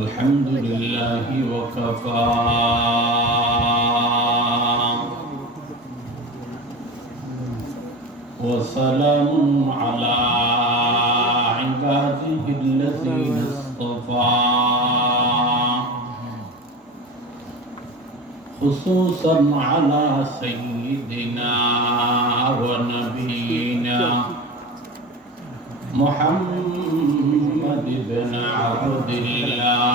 الحمد لله وكفى وسلام على عباده الذين اصطفى خصوصا على سيدنا ونبينا محمد بن عبد الله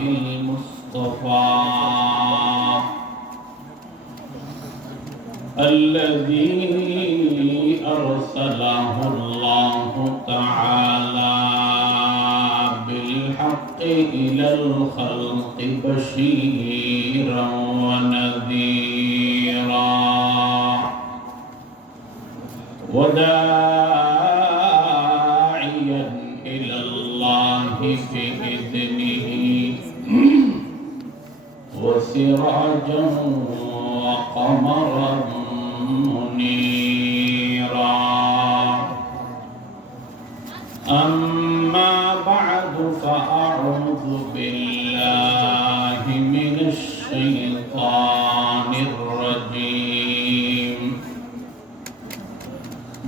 المصطفى الذي أرسله الله تعالى بالحق إلى الخلق بشيرا ونذيرا وداعيا إلى الله بإذنه وسراجا وقمرا منيرا أما بعد فأعوذ بالله من الشيطان الرجيم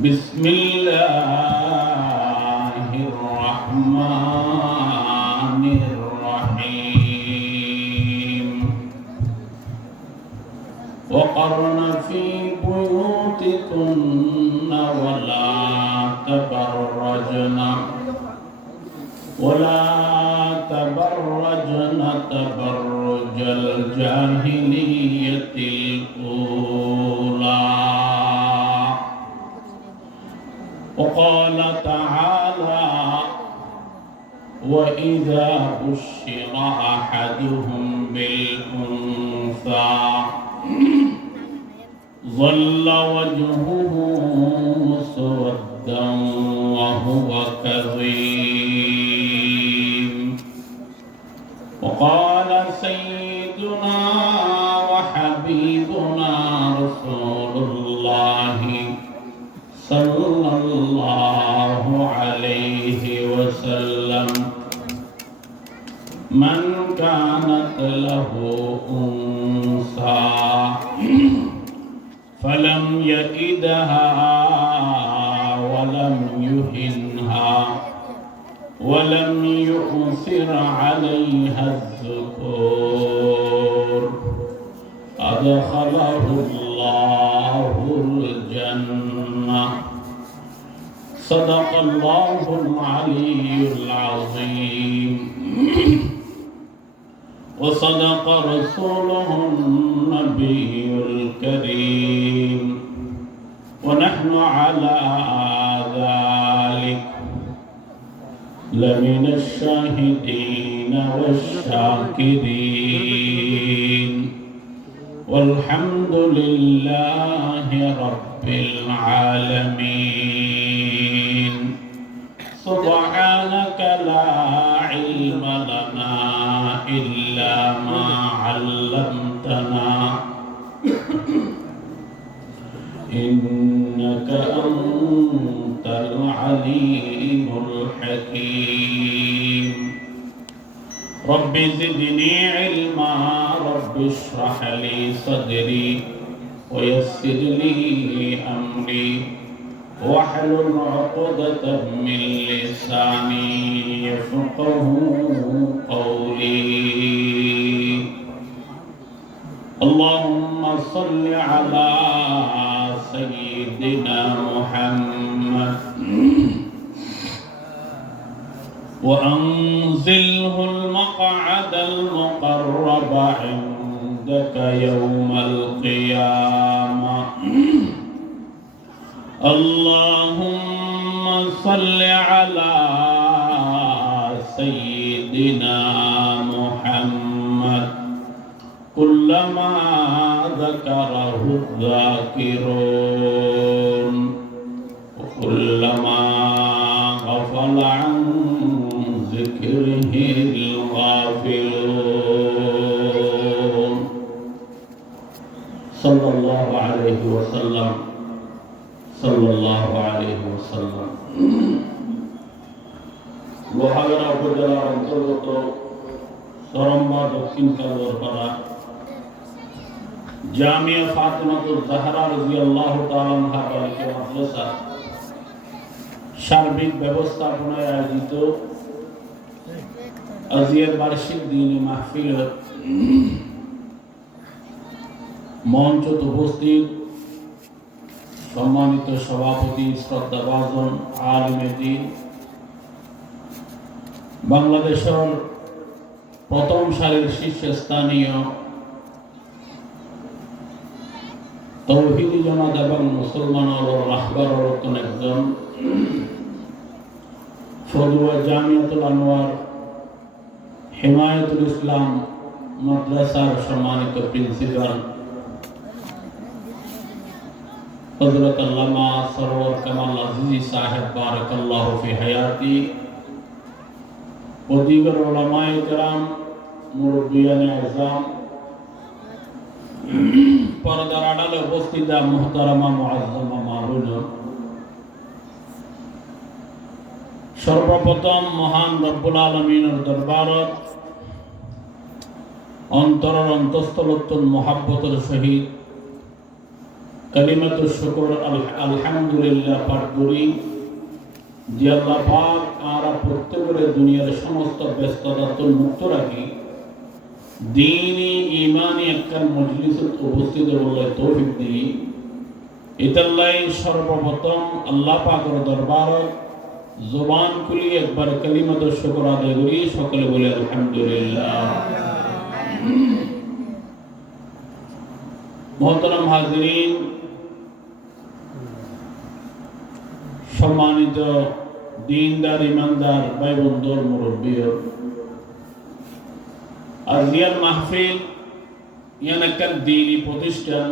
بسم الله الرحمن الرحيم وقرن في بيوتكن ولا تبرجن تبرج الجاهلية الأولى وقال تعالى وإذا بشر أحدهم بالأنثى ظل وجهه مسودا وهو كظيم وقال سيدنا وحبيبنا رسول الله صلى الله عليه وسلم من كانت له أنثى فلم يئدها ولم يهنها ولم يؤثر عليها الذكور أدخله الله الجنة صدق الله العلي العظيم وصدق رسوله النبي الكريم ونحن على ذلك لمن الشاهدين والشاكرين والحمد لله رب العالمين سبحانك لا علم لنا إلا ما علمتنا إنك أنت العليم الحكيم رب زدني علما رب اشرح لي صدري ويسر لي أمري واحلل عقدة من لساني يفقه قولي اللهم صل على سيدنا محمد وأنزله المقعد المقرب عندك يوم القيامة اللهم صل على سيدنا محمد كلما ذكره الذاكرون وكلما غفل عن ذكره الغافلون صلى الله عليه وسلم صلى الله عليه وسلم লোহাগাড়া উপজেলার অন্তর্গত সরম্বা দক্ষিণ কালুয়ারপাড়া জামিয়া ফাতেমাতুজ জাহরা রাদিয়াল্লাহু তাআলা আনহা বালিকা মাদ্রাসা সার্বিক ব্যবস্থাপনায় আয়োজিত আজিয়ার বার্ষিক দ্বীনি মাহফিল মঞ্চত উপস্থিত সম্মানিত সভাপতি শ্রদ্ধাভাজন আলিমে দ্বীন বাংলাদেশের প্রথম সারির শীর্ষস্থানীয় তৌহিদি জামাত এবং মুসলমানের রাহবরের একজন ফজলুয়া জামিয়াতুল আনোয়ার হিমায়াতুল ইসলাম মাদ্রাসার সম্মানিত প্রিন্সিপাল হযরত আল্লামা সরওয়ার কামাল আজিজি সাহেব বারাকাল্লাহু ফি হায়াতি ও দিগর উলামায়ে কেরাম মুরব্বিয়ানে আযম পর্দার আড়ালে উপস্থিত মুহতারামা মুআজ্জামা মাউলানা সর্বপ্রথম মহান রব্বুল আলামিনের দরবারত অন্তরের অন্তঃস্থলতন মহাব্বতের সহিত কালিমাতুশ শুকর আলহামদুলিল্লাহ পাঠ করি যে আল্লাহ পাক আমরা প্রত্যেকের দুনিয়ার সমস্ত ব্যস্ততা মুক্ত রাখি দীনি ইমানি একখান মজলিসত উপস্থিত বলে তৌফিক দিই ইতাল্লাই সর্বপ্রথম আল্লাহ পাকের দরবারত জবান খুলি একবার কালিমাতুশ শুকর আদায় করি সকলে বলে আলহামদুলিল্লাহ। মোহতারাম হাজিরিন, সম্মানিত দিনদার ইমানদার ভাই বন্ধুর মুরব্বীর আজিয়ার মাহফিল ইয়ান একটা দ্বীনি প্রতিষ্ঠান,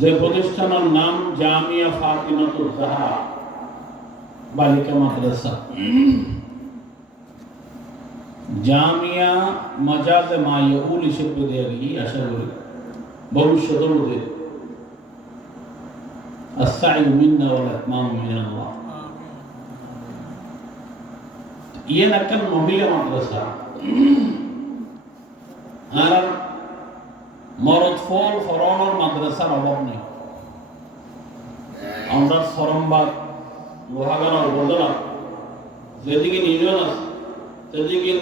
যে প্রতিষ্ঠানের নাম জামিয়া ফাতিমাতুজ জাহরা বালিকা মাদ্রাসা। জামিয়া মাজাজে মায়উল হিসেবে দেয়া গিয়ে আশা করি ভবিষ্যতের মধ্যে السعي منا والاتمام من الله. ये नकल महिला মাদ্রাসা আর মরদ ফল ফরনের মাদ্রাসার অভাব নেই। আমরা সরম্বাদ লোহাগাড়া উপজেলা যেদিকে নির্জন আছে সেদিকে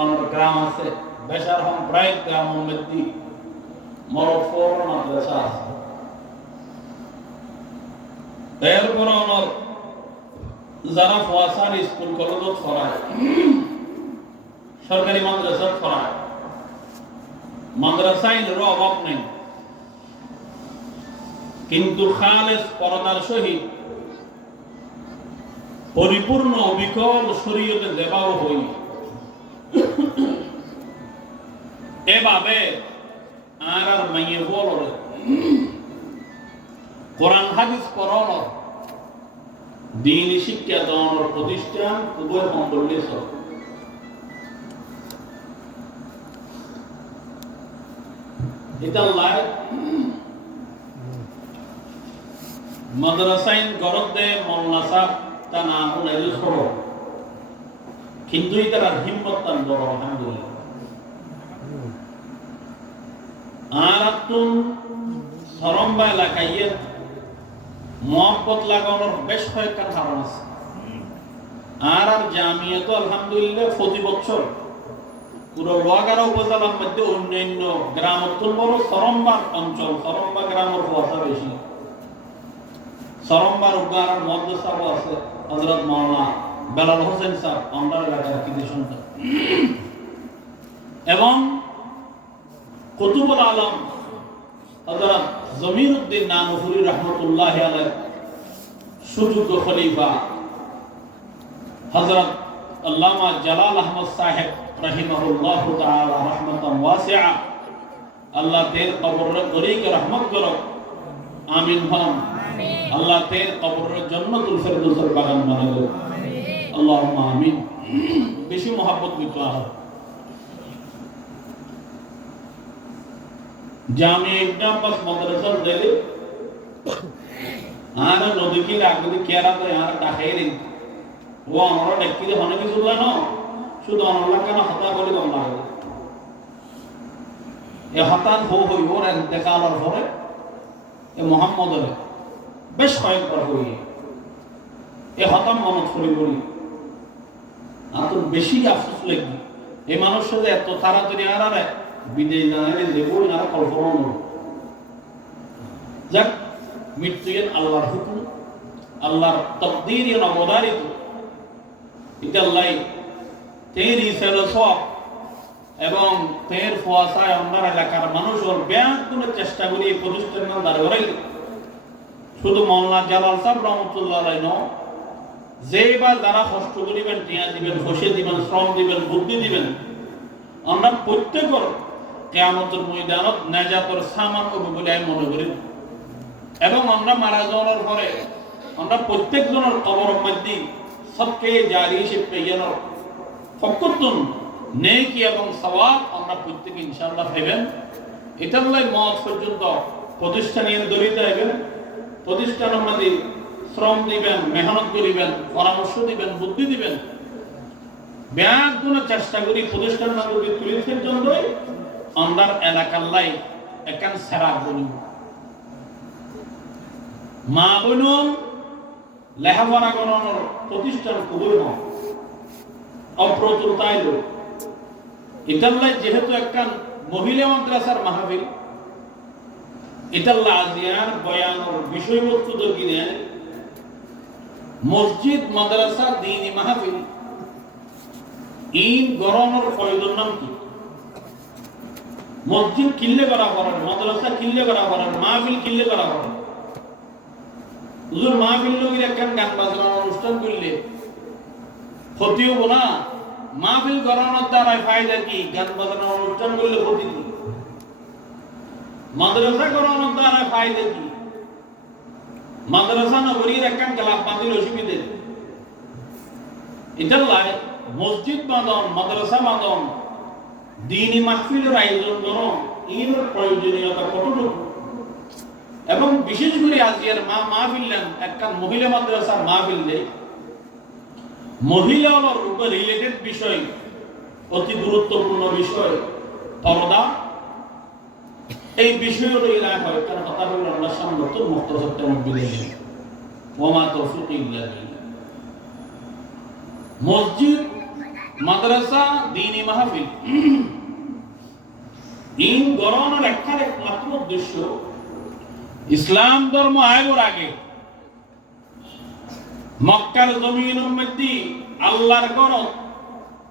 আমার গ্রাম আছে, বেশার হম প্রায় গ্রামের মধ্যে মরদ ফল মাদ্রাসা আছে। এরপর আমার যারা ফোয়াসার স্কুল কলেজত পড়ায়, সরকারি মাদ্রাসাত পড়ায়, মাদ্রাসায় অভাব নেই, কিন্তু খালেস পরদার সহিত পরিপূর্ণ অবিকল শরীয়তে দেবাও হই এভাবে আর মাইয়ে বল কোরআন হাদিস পড়ানো দ্বীনি শিক্ষা দেওয়ানোর প্রতিষ্ঠান খুবই মঙ্গলেশ। এটা লাই মাদ্রাসাইন গরদে মোল্লাসা তা না হলে ছোট, কিন্তু এটার হিম্মত তান বড় আলহামদুলিল্লাহ। আর আতুন সরম্বা এলাকায় মহব্বত লাগানোর বেশ কয়েকটা কারণ আছে। আর জামিয়া তো আলহামদুলিল্লাহ প্রতি বছর পুরো লোহাগাড়া উপজেলার মধ্যে অন্যান্য গ্রাম বড় সরম্বা অঞ্চল, সরম্বা গ্রামের কথা বেশি। সরম্বার উগার মাদ্রাসাও আছে, হযরত মাওলানা বেলাল হোসেন সাহেব আমরা এলাকার কৃতি সন্তান, এবং কুতুবুল আলম হযরত জমিরউদ্দিন নানুপুরি রহমতুল্লাহ আলাইহি সুযোগ্য খলিফা হযরত আল্লামা জালাল আহমদ সাহেব রাহিমাহুল্লাহ তাআলা রাহমাতান ওয়াসিআ, আল্লাহ তের কবরের গরিক রহমত করো, আমিন হম। আল্লাহ তের কবরের জান্নাতুল ফিরদৌসের বাগান বানায় দাও, আল্লাহুম্মা আমিন। বেশি মহব্বত বিকলা জামিয়া ইবনে আব্বাস মাদ্রাসার দিলে আর নদী কি রাখবে কেরা তো আর ডাকাই রে ও আমরা দেখি যে অনেক কিছু না শুধু অনলা কেন হতা করে কম লাগে এ হতান হই ওর দেখা আলার পরে এ মোহাম্মদের বেশ কয়েকবার হই এ হতাম মনত করে বলি আর তো বেশি আফসোস লাগবে এই মানুষের সাথে এত তাড়াতাড়ি আর আর বিদেশ জানালে দেবো আর কল্পনা নয় যাক মৃত্যু আল্লাহর হুকুম আল্লাহর তকদির অবধারিত এটা আল্লাহ তের ইসেল সব এবং তের ফোয়াশায় আমার এলাকার মানুষ ওর ব্যাংক করে চেষ্টা করি এই প্রতিষ্ঠান নাম দাঁড় করাই শুধু মৌলানা জালাল সাহেব রহমতুল্লাহ আলাইহি ন যেবার যারা কষ্ট করিবেন টিয়া দিবেন বসে দিবেন শ্রম দিবেন বুদ্ধি দিবেন আমরা প্রত্যেকের কিয়ামতের ময়দানত নাজাতের সামান হবে বলে আমি মনে করি এবং আমরা মারা যাওয়ার পরে আমরা প্রত্যেকজনের কবরের মধ্যে সবকে জারি হিসেবে পেয়ানোর ফকতুন নেকি এবং সওয়াব আমরা প্রত্যেকে ইনশাআল্লাহ পাবেন এটার লাই মত পর্যন্ত প্রতিষ্ঠানীয় দরিদ্র হইবেন প্রতিষ্ঠানের মধ্যে শ্রম দিবেন মেহনত করিবেন পরামর্শ দিবেন বুদ্ধি দিবেন ব্যাংক গুলো চেষ্টা করি প্রতিষ্ঠান নগরী তুলির জন্যই আমরা এলাকার লাই একান সেরা বলি মা বোন লেখাপড়া করানোর প্রতিষ্ঠান খুবই কম অপ্রতুল তাইল এটার লাই যেহেতু একখান মহিলা মাদ্রাসার মাহফিল এটার আজিয়ার বয়ানোর বিষয়বস্তু তো কিনে মসজিদ মাদ্রাসা দ্বীনি মাহফিল ঈদ গরমের ফয়দর নাম কি মসজিদ কিল্লে করা করেন মাদ্রাসা কিল্লে করা করেন মাহফিল কিল্লে করা করেন হুজুর মাহফিল লোকের একখান গান বাজনার অনুষ্ঠান করলে ক্ষতি হবো না মাহফিল করানোর দ্বারা ফায়দা কি গান বাজনার অনুষ্ঠান করলে ক্ষতি কি মাদ্রাসা করানোর দ্বারা ফায়দা কি মাদ্রাসা নগরীর একখান ক্লাব বাঁধিল অসুবিধে এটার লাই মসজিদ বাঁধন মাদ্রাসা বাঁধন দ্বীনি মাহফিলের আয়োজন করো এর প্রয়োজনীয়তা কতটুকু এবং বিশেষ করে আজকের মা মাহফিলেন একখান মহিলা মাদ্রাসার মাহফিল দেয় মহিলার উপর রিলেটেড বিষয় অতি গুরুত্বপূর্ণ বিষয় পর্দা এই বিষয়ের ইলাহ হয় কারণ কথা হল আল্লাহ সামনে তো মুক্ত সত্য মুবিদিন ওমা তৌফিক ইল্লা বিল্লাহ মসজিদ মাদ্রাসা দ্বীনি মাহফিল ইন গরনের একমাত্র উদ্দেশ্য ইসলাম ধর্ম আয়োগের আগে মক্কার জমিনের মধ্যে আল্লাহর ঘর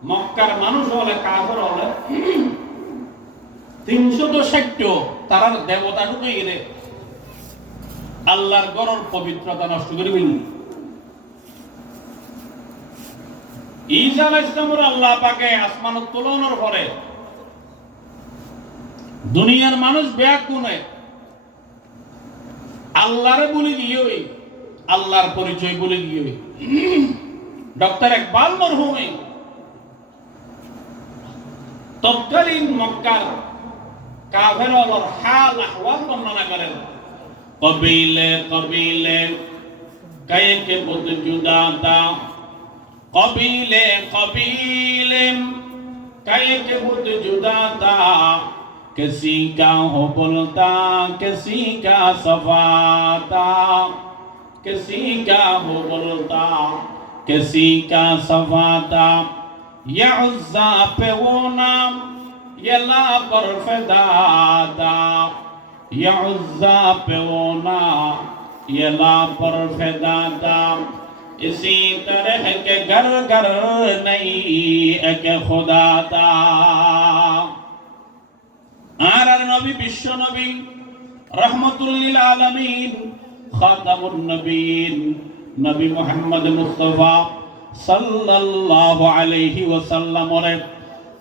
মক্কার মানুষ হলে কাফের হলে 360 তারার দেবতা ঢুকে গেলে আল্লাহর ঘরের পবিত্রতা নষ্ট করে দিল ঈসা আলাইহিস সালামের আল্লাহ পাকে আসমান উত্তোলনের পরে দুনিয়ার মানুষ ব্যাকুনে আল্লাহরে বলে গিয়ে আল্লাহর পরিচয় বলে গিয়ে ডক্টর ইকবাল মরহুমে তৎকালীন মক্কার কাফেরদের হাল আহওয়াল বর্ণনা করেন কবিলে কবিলে কায়কে বুদ জুদা তা কবিলে কবিলে কায়কে বুদ জুদা তা किसी का हो बोलता किसी का सफाता किसी का हो बोलता किसी का सफाता या उज़्ज़ा पे वो नाम ये ला पर फिदाता या उज़्ज़ा पे वो नाम ये ला पर फिदाता इसी तरह के घर घर नहीं एक खुदा ता আর নবী বিশ্ব নবী রাহমাতুল লিল আলামিন খাতামুন নবীন নবী মুহাম্মদ মুস্তাফা সাল্লাল্লাহু আলাইহি ওয়াসাল্লাম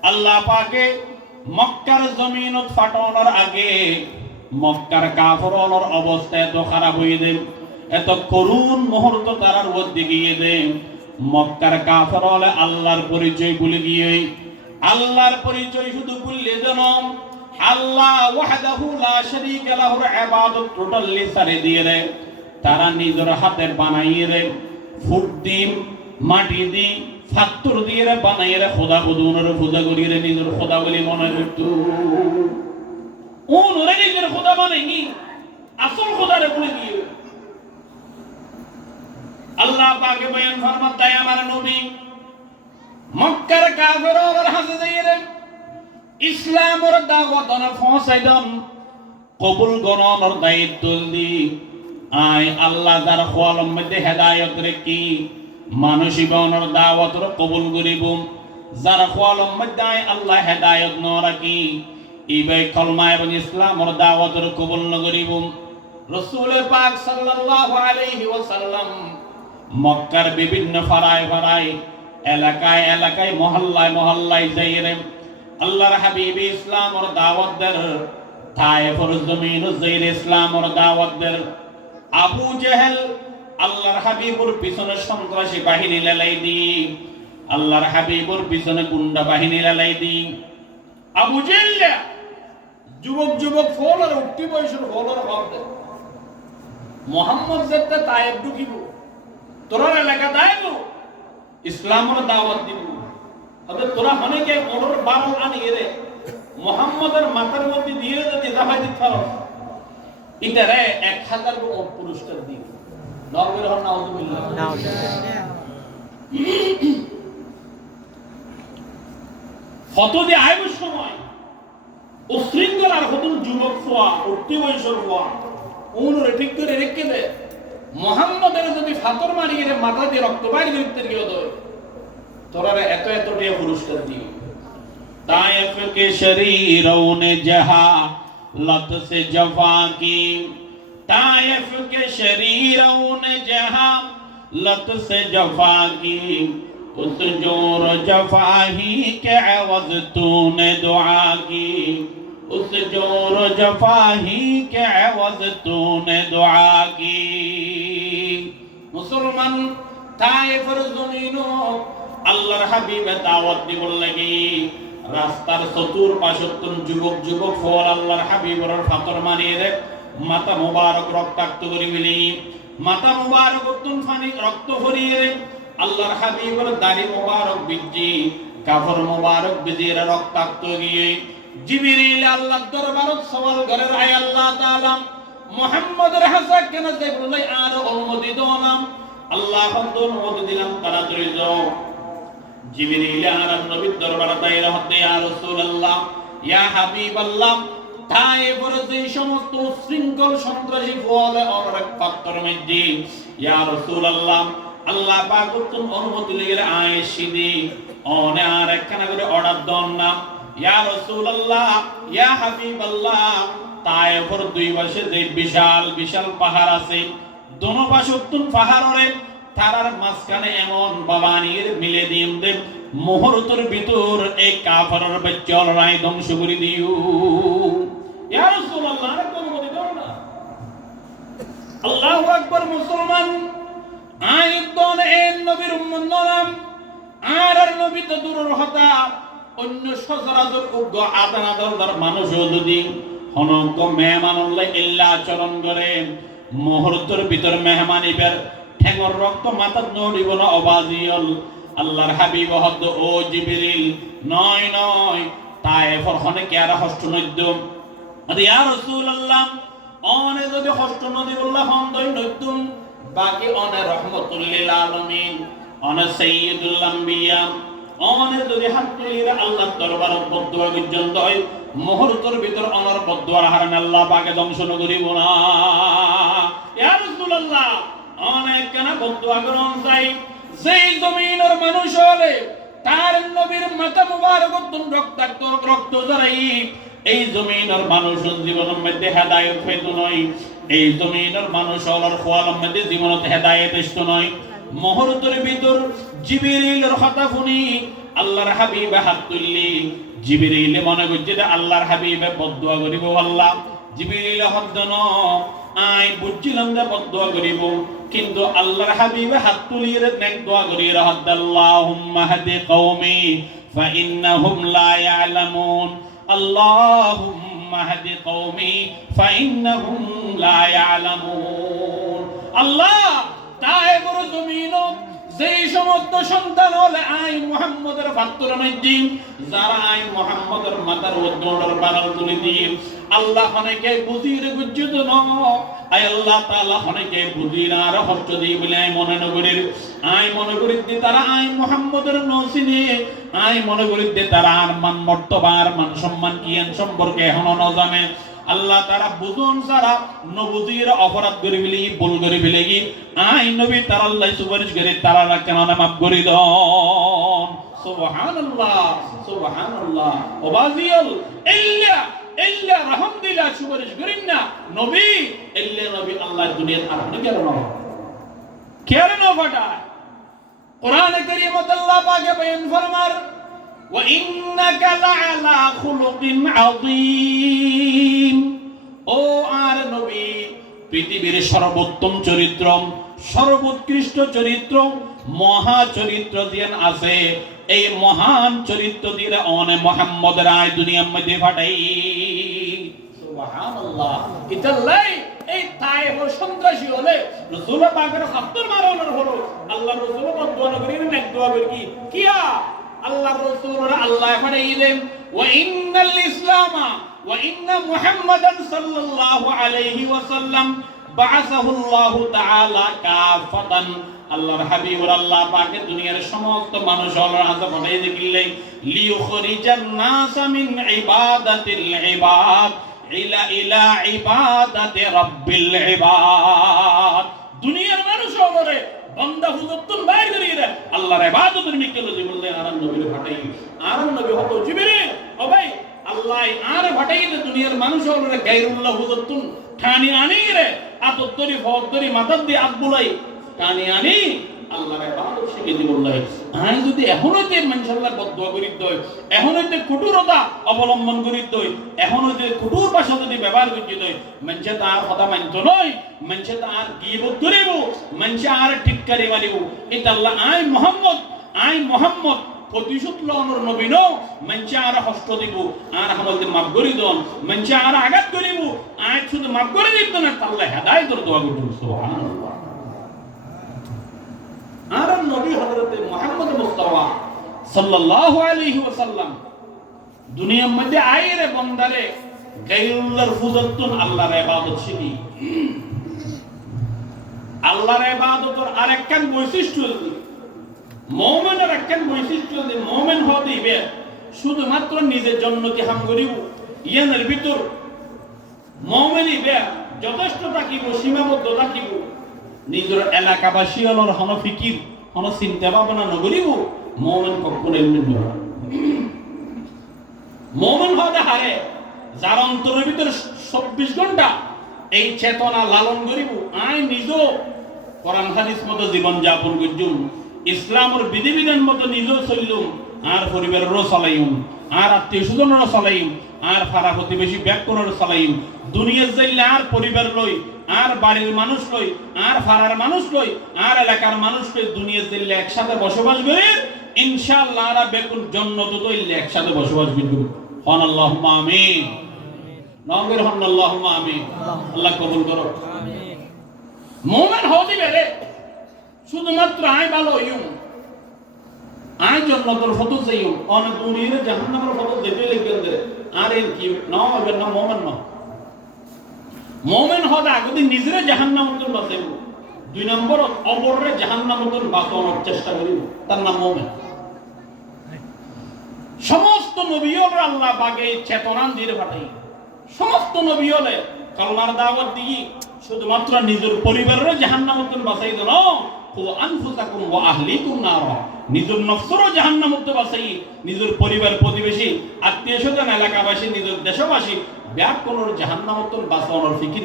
আল্লাহ পাকে মক্কার জমিনত ফাটানোর আগে মক্কার কাফেরদের অবস্থা এত খারাপ হয়ে যায় এত করুণ মুহূর্ত তারার মধ্যে গিয়ে দেয় মক্কার কাফেররা আল্লাহর পরিচয় ভুলে গিয়ে আল্লাহর পরিচয় শুধু ভুললে জানো আল্লাহ ওয়াহদাহু লা শারীকা লাহুর ইবাদত টোটালি সারে দিয়ে দেয় তারা নিজের হাতে বানাইয়ে রে ফুট দিম মাটি দি ফাত্তর দিয়ে রে বানাইয়ে রে খোদা খুদুনের পূজা করিয়ে রে নিজের খোদা বলি মনে করত ওরে নিজের খোদা বানাইনি আসল খোদা রে বলে দিয়ে আল্লাহ পাকে বয়ান ফরমাত দেয় আমার নবী মক্কার কাফের আর হাসে যাইরে ইসলামের দাওয়াত না পৌঁছাইদন কবুল গণনের দায়িত্ব দি আয় আল্লাহ যার খোয়ালম মধ্যে হেদায়েত রেখি মানসিবনের দাওয়াতর কবুল করিব যার খোয়ালম মধ্যে আয় আল্লাহ হেদায়েত ন রাখি ইবে কলমা এবং ইসলামের দাওয়াতর কবুল ন করিব রাসূল পাক সাল্লাল্লাহু আলাইহি ওয়াসাল্লাম মক্কার বিভিন্ন ফারায় এলাকায় এলাকায় মহল্লায় মহল্লায় যাইরে আল্লাহর হাবিব ইসলামের দাওয়াত দের তায়েফের জমিন যাইরে ইসলামের দাওয়াত দের আবু জেহেল আল্লাহর হাবিবের পিছনে সন্ত্রাসী বাহিনী লালাই দি আল্লাহর হাবিবের পিছনে গুন্ডা বাহিনী লালাই দি আবু জেহেল যুবক ফলর উঠতি বয়সের ফলর হবে মুহাম্মদ যেতে তায়েফ ঢুকিব তোরা এলাকা দাইব ইসলামের দাওয়াত দিব তবে তোরা অনেকে ওর বারো আনিয়ে রে মুহাম্মদের মাথার মধ্যে দিয়ে যদি জাহাজ দিতে ইটারে 1000 পুরস্কার দিব নবীর হন নাউজুবিল্লাহ ফটো দিয়ে আইব সময় উশৃঙ্খল আর হতুন যুবক ফোয়া উঠতি বয়সের ফোয়া ওনরে ঠিক করে রেখে দে মুহাম্মদের যদি ফাতর মারিয়ে মাথা দিয়ে রক্ত বাইরে দিতে গিয়ে দয় তোরা এত এত টিয়া পুরস্কার দিও ताइफ के शरीरों ने जहालत से जफा की ताइफ के शरीरों ने जहालत से जफा की उस जोर जफा ही के एवज तूने दुआ की उस जोर जफा ही के एवज तूने दुआ की मुसलमान ताइफर जमीनो আল্লাহর হাবিবে দাওয়াত দিবল লাগি রাস্তার চতুর পাশত্তন যুবক ফল আল্লাহর হাবিবের ফাতর মানিয়ে রে মাথা মুবারক রক্তাক্ত করি মিলি মাথা মুবারক উত্তন ফানি রক্ত ভরিয়ে রে আল্লাহর হাবিবের দাড়ি মুবারক বিজি কাফর মুবারক বিজির রক্তাক্ত গিয়ে জিবরিল আল্লাহর দরবারত সওয়াল করে আয় আল্লাহ তাআলা মুহাম্মদের হাসাক কেন দেবলাই আর অনুমতি দাও আল্লাহ অনুমতি দিলাম তাড়াতাড়ি যাও জিবরিল আর নবীর দরবারে দাঁড়িয়ে হতে ইয়া রাসূলুল্লাহ ইয়া হাবিবাল্লাহ তায়েফের যে সমস্ত শৃঙ্খল সন্ত্রাসী ফলে অনেক পাত্র মধ্যে ইয়া রাসূলুল্লাহ আল্লাহ পাক তুমি অনুমতি লইলে আয়েশিদি অনে আর একখানা করে অর্ডার দেন না ইয়া রাসূলুল্লাহ ইয়া হাবিবাল্লাহ তায়েফের দুই পাশে যে বিশাল বিশাল পাহাড় আছে দোনো পাশে উত্তম পাহাড়রে তারার মাঝখানে এমন বাবানির মিলে দিম দে মুহূর্তের ভিতর এই কাফেরের বেচল রায় ধ্বংস করে দিও ইয়া রাসূলুল্লাহ অনুমতি দাও না আল্লাহু আকবার মুসলমান আইদন এই নবীর উম্মত নাম আর নবী তো দূরের হতা অন্য সচরাচর উগ্র আদানাদার মানুষ যদি হনক মেহমানুল্লাহ ইল্লা আচরণ করে মুহূর্তের ভিতর মেহমানিবের ঠেঙ্গর রক্ত মাথা নড়িব না অবাজিয়ল আল্লাহর হাবিব হদ ও জিবরিল নয় তায়েফর হনে কি আর হষ্ট নদ্য আরে ইয়া রাসূলুল্লাহ অনে যদি হষ্ট নদী বললা হন দই নদ্যম বাকি অনে রহমাতুল লিল আলামিন অনে সাইয়্যিদুল আম্বিয়া অনে যদি হাত তুলিরা আল্লাহর দরবারে বদদুয়া পর্যন্ত হয় মুহূর্তের ভিতর অনর বদদুয়ার হারান আল্লাহ পাকে ধ্বংস করিব না ইয়া রাসূলুল্লাহ অনেক কেন বদদুয়া করন চাই যেই জমিনের মানুষ হলে তার নবীর মাথা মুবারক রক্ত জড়াই এই জমিনের মানুষ জীবনের মধ্যে হেদায়েত হইতো নয় এই জমিনের মানুষ হলার খোয়ালের মধ্যে জীবনত হেদায়েত আসতো নয় মুহূর্তের ভিতর জিবরিলের কথা শুনি আল্লাহর হাবিবে হাত তুললি জিবরিল মনে করছে যে আল্লাহর হাবিবে বদদুয়া করিব আল্লাহ জিবরিল হদ্দন আই বুঝছিলাম যে বদদুয়া করিব কিন্তু আল্লাহর হাবিবে হাত তুলিয়ে নেক দোয়া করিয়ে রাহত আল্লাহুম্মা হাদি কওমি ফাইন্নাহুম লা ইয়ালামুন আল্লাহুম্মা হাদি কওমি ফাইন্নাহুম লা ইয়ালামুন আল্লাহ তাই বড় জমিনত যেই সমস্ত সন্তান হলে আই মুহাম্মদের ফাত্তর মাইজিম যারা আই মুহাম্মদের মাথার উদ্দর বানাল তুলি দিন আল্লাহ অনেকে বুঝির গুজ্জুত ন আই আল্লাহ তাআলা অনেকে বুঝির আর হচ্ছ দি বলে আই মনে করি দি তারা আই মুহাম্মদের নসিনে আই মনে করি দি তারা আর মান মর্তবার মান সম্মান কিয়ান সম্পর্কে এখনো না জানে আল্লাহ তারা বুঝুন যারা নবুজির অপরাধ করে ফেলি ভুল করে ফেলে কি আই নবী তারা আল্লাহ সুপারিশ করে তারা কেন মাফ করে দন সুবহানাল্লাহ সুবহানাল্লাহ ওবাজিল ইল্লা রাহমতুল্লাহ সুপারিশ করেন না নবী ইল্লা নবী আল্লাহ দুনিয়ার আপনি কেন না ফাটায় কোরআনে কারীমত আল্লাহ পাকে বয়ান ফরমার وَإِنَّكَ لَعَلَى خُلُقٍ عَظِيمٍ ও আর নবী পৃথিবীর সর্বোত্তম চরিত্র সর্বোৎকৃষ্ট চরিত্র মহা চরিত্র দিন আছে এই মহান চরিত্র দিয়ে অনে মুহাম্মদের আয় দুনিয়ার মধ্যে ফাটাই সুবহানাল্লাহ ইতাল্লাই এই তায়েব সন্ত্রাসী হলে রাসূল পাকের খাত্তর মারানোর হলো আল্লাহ রাসূল দোয়া করেন না দোয়া করে কি কিয়া আল্লাহ রাসূল আল্লাহ ফাড়াইলেন ওয়া ইন্নাল ইসলামা ওয়া ইন্না মুহাম্মাদান সাল্লাল্লাহু আলাইহি ওয়াসাল্লাম বাআসাহু আল্লাহু তাআলা কাফাতান আল্লাহর হাবিবুর আল্লাহ পাকে দুনিয়ার সমস্ত মানুষ আল্লাহর হাতে পাঠিয়ে দিলেন লিইখরিজান নাস মিন ইবাদাতিল ইবাদ ইলা ইবাদাতি রাব্বিল ইবাদ দুনিয়ার মানুষ ওরে বান্দা হুজুরতুন বাইর করিয়ে দেয় আল্লাহর ইবাদতের মিকলজি বললে আর নবীর ফাটাই আর নবী হতো জিবরিল ও ভাই আল্লাহ আর ফাটাই দে দুনিয়ার মানুষ ওরে গায়রুল্লাহ হুজুরতুন ঠানি আনি রে আতদরি ফদরি মাদাদ দি আব্বুলাই ঠানি আনি আল্লাহর ইবাদত শিখে দি বললে আই যদি এখনইতে মানশাল্লাহ বদদুয়া করি দই এখনইতে কুটুরতা অবলম্বন করি দই এখনইতে কুটুর ভাষা যদি ব্যবহার করি দই মানছে তার কথা মানত নয় মানছে তার গীবত করিব মানছে আর ঠিককারি মারিব এটা আল্লাহ আই মোহাম্মদ প্রতিশোধ লওয়ার নবী ন মানছে আর কষ্ট দিব আর আমাদের মাফ করে দন মানছে আর আঘাত করিব আই শুধু মাফ করে দিত না আল্লাহ হেদায়েতের দোয়া করব সুবহানাল্লাহ আর নবী হযরত মুহাম্মদ মুস্তাফা সাল্লাল্লাহু আলাইহি ওয়াসাল্লাম দুনিয়ার মধ্যে আইরে বন্দারে গায়রুল্লাহর ফুজতুন আল্লাহর ইবাদত শিখি আল্লাহর ইবাদতের আরেকখান বৈশিষ্ট্য আছে মুমিনের আরেকখান বৈশিষ্ট্য আছে মুমিন হইবে শুধুমাত্র নিজের জন্য কি হাম করিব ইয়ানের ভিতর মুমিন হইবে যথেষ্ট থাকিব সীমাবদ্ধ থাকিব নিজের এলাকাবাসী হলর হন ফিকির হন চিন্তা ভাবনা নগরিব মুমিন কখনো এমনি নয় মুমিন হতে হারে যার অন্তরের ভিতর 24 ঘন্টা এই চেতনা লালন করিব আই নিজ কোরআন হাদিস মতো জীবন যাপন করজুম ইসলামের বিধিবিধান মতো নিজ চললুম আর পরিবারের চালাইম আর আত্মীয় স্বজনের চালাইম আর ফারা প্রতিবেশী ব্যাকরণের চালাইম দুনিয়ার যাইলে আর পরিবার লই আর বাড়ির মানুষ লই আর ফারার মানুষ লই আর এলাকার মানুষ লই দুনিয়ার যাইলে একসাথে বসবাস করে ইনশাআল্লাহ আর বেকুল জান্নাত তো ইল্লে একসাথে বসবাস করব হন আল্লাহুম্মা আমিন নগর হন আল্লাহুম্মা আমিন আল্লাহ কবুল করো আমিন মুমিন হতে পারে শুধুমাত্র আই ভালো হইম আই জান্নাতের ফটো চাইম অন দুনিয়ার জাহান্নামের ফটো দেখে লিখেন দে আর এর কি না হবে না মুমিন হদা যদি নিজরে জাহান্নামের বাঁচাইব দুই নম্বর অপররে জাহান্নামের বাঁচানোর চেষ্টা করিব তার নাম মুমিন সমস্ত নবীরা আল্লাহ পাকে চেতনা দিয়ে পাঠাই সমস্ত নবীরে কালমার দাওয়াত দিই শুধুমাত্র নিজের পরিবারের জাহান্নাম থেকে বাঁচাই দেন ও আনফুসাকুম ওয়া আহলিকুম নারা নিজের নফসরও জাহান্নাম থেকে বাঁচাই নিজের পরিবার প্রতিবেশী আত্মীয়স্বজন এলাকাবাসী নিজের দেশবাসী ব্যাকরণের জাহান্নাম থেকে বাঁচানোর ফিকির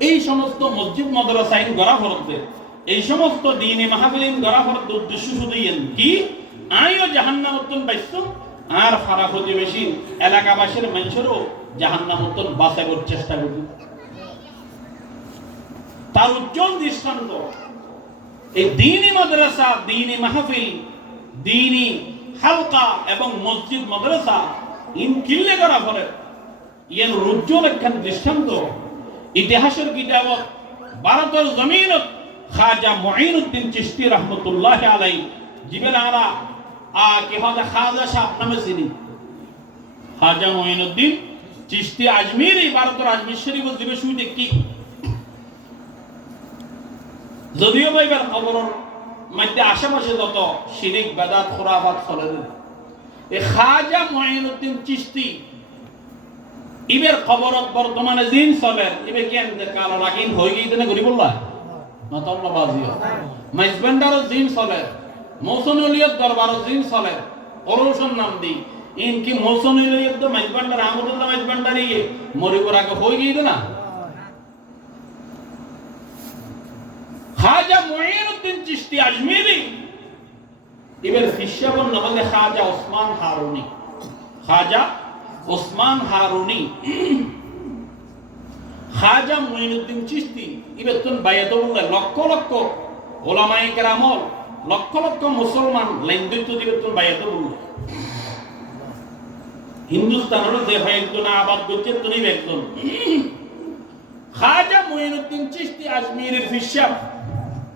এই সমস্ত মসজিদ মাদ্রাসাইন গড়া হরতে এই সমস্ত দ্বীনি মাহফিলিন গড়া হরতে উদ্দেশ্য শুধুই কি আইও জাহান্নাম থেকে বাঁচতুম আর ফারা প্রতিবেশী এলাকাবাসীর মানুষেরও জাহান্নাম থেকে বাঁচানোর চেষ্টা করি তার উজ্জ্বল দৃষ্টান্ত এই দ্বীনি মাদ্রাসা দ্বীনি মাহফিল দ্বীনি হালকা এবং মসজিদ মাদ্রাসা ইন কিল্লে করা পরে ইয়ার উজ্জ্বল একখান দৃষ্টান্ত ইতিহাসের কিতাবত ভারতের জমিনত খাজা মুঈনুদ্দিন চিশতি রহমতুল্লাহ আলাইহি জিবেল আরা কি হদা খাজা সাহেব নামে চিনি খাজা মুঈনুদ্দিন চিশতি আজমিরি ভারতের আজমির শরীফ জিবে শুইতে কি যদিও ভাইবার খবরের মধ্যে আশেপাশে যত শিরিক বেদাত খুরাফাত চলে এই খাজা মুঈনুদ্দিন চিশতি ইবের খবরত বর্তমানে জিন চলে ইবে কি কালো লাগিন হয়ে গিয়ে দেনে গরিবুল্লাহ মাতাল্লাহ বাজিয়া মাইজবান্ডার জিন চলে মৌসুমীয়ত দরবার জিন চলে অরৌশন নাম দি ইনকি মৌসুমীয়ত মাইজবান্ডার আহমদুল্লাহ মাইজবান্ডারি মরিবর আগে হয়ে গিয়ে না খাজা মুঈনুদ্দিন চিশতি আজমিরি ইবের ফিশাবন নামে খাজা ওসমান হারুনি খাজা ওসমান হারুনি খাজা মুঈনুদ্দিন চিশতি ইবেতন বায়াতুল্লাহ লক্ষ লক্ষ ওলামায়ে কেরাম লক্ষ লক্ষ মুসলমান লেনদৈত্য দিবেতন বায়াতুল্লাহ হিন্দুস্তানের যে একজন আবাদ করছে তুমি একজন খাজা মুঈনুদ্দিন চিশতি আজমিরের ফিশাব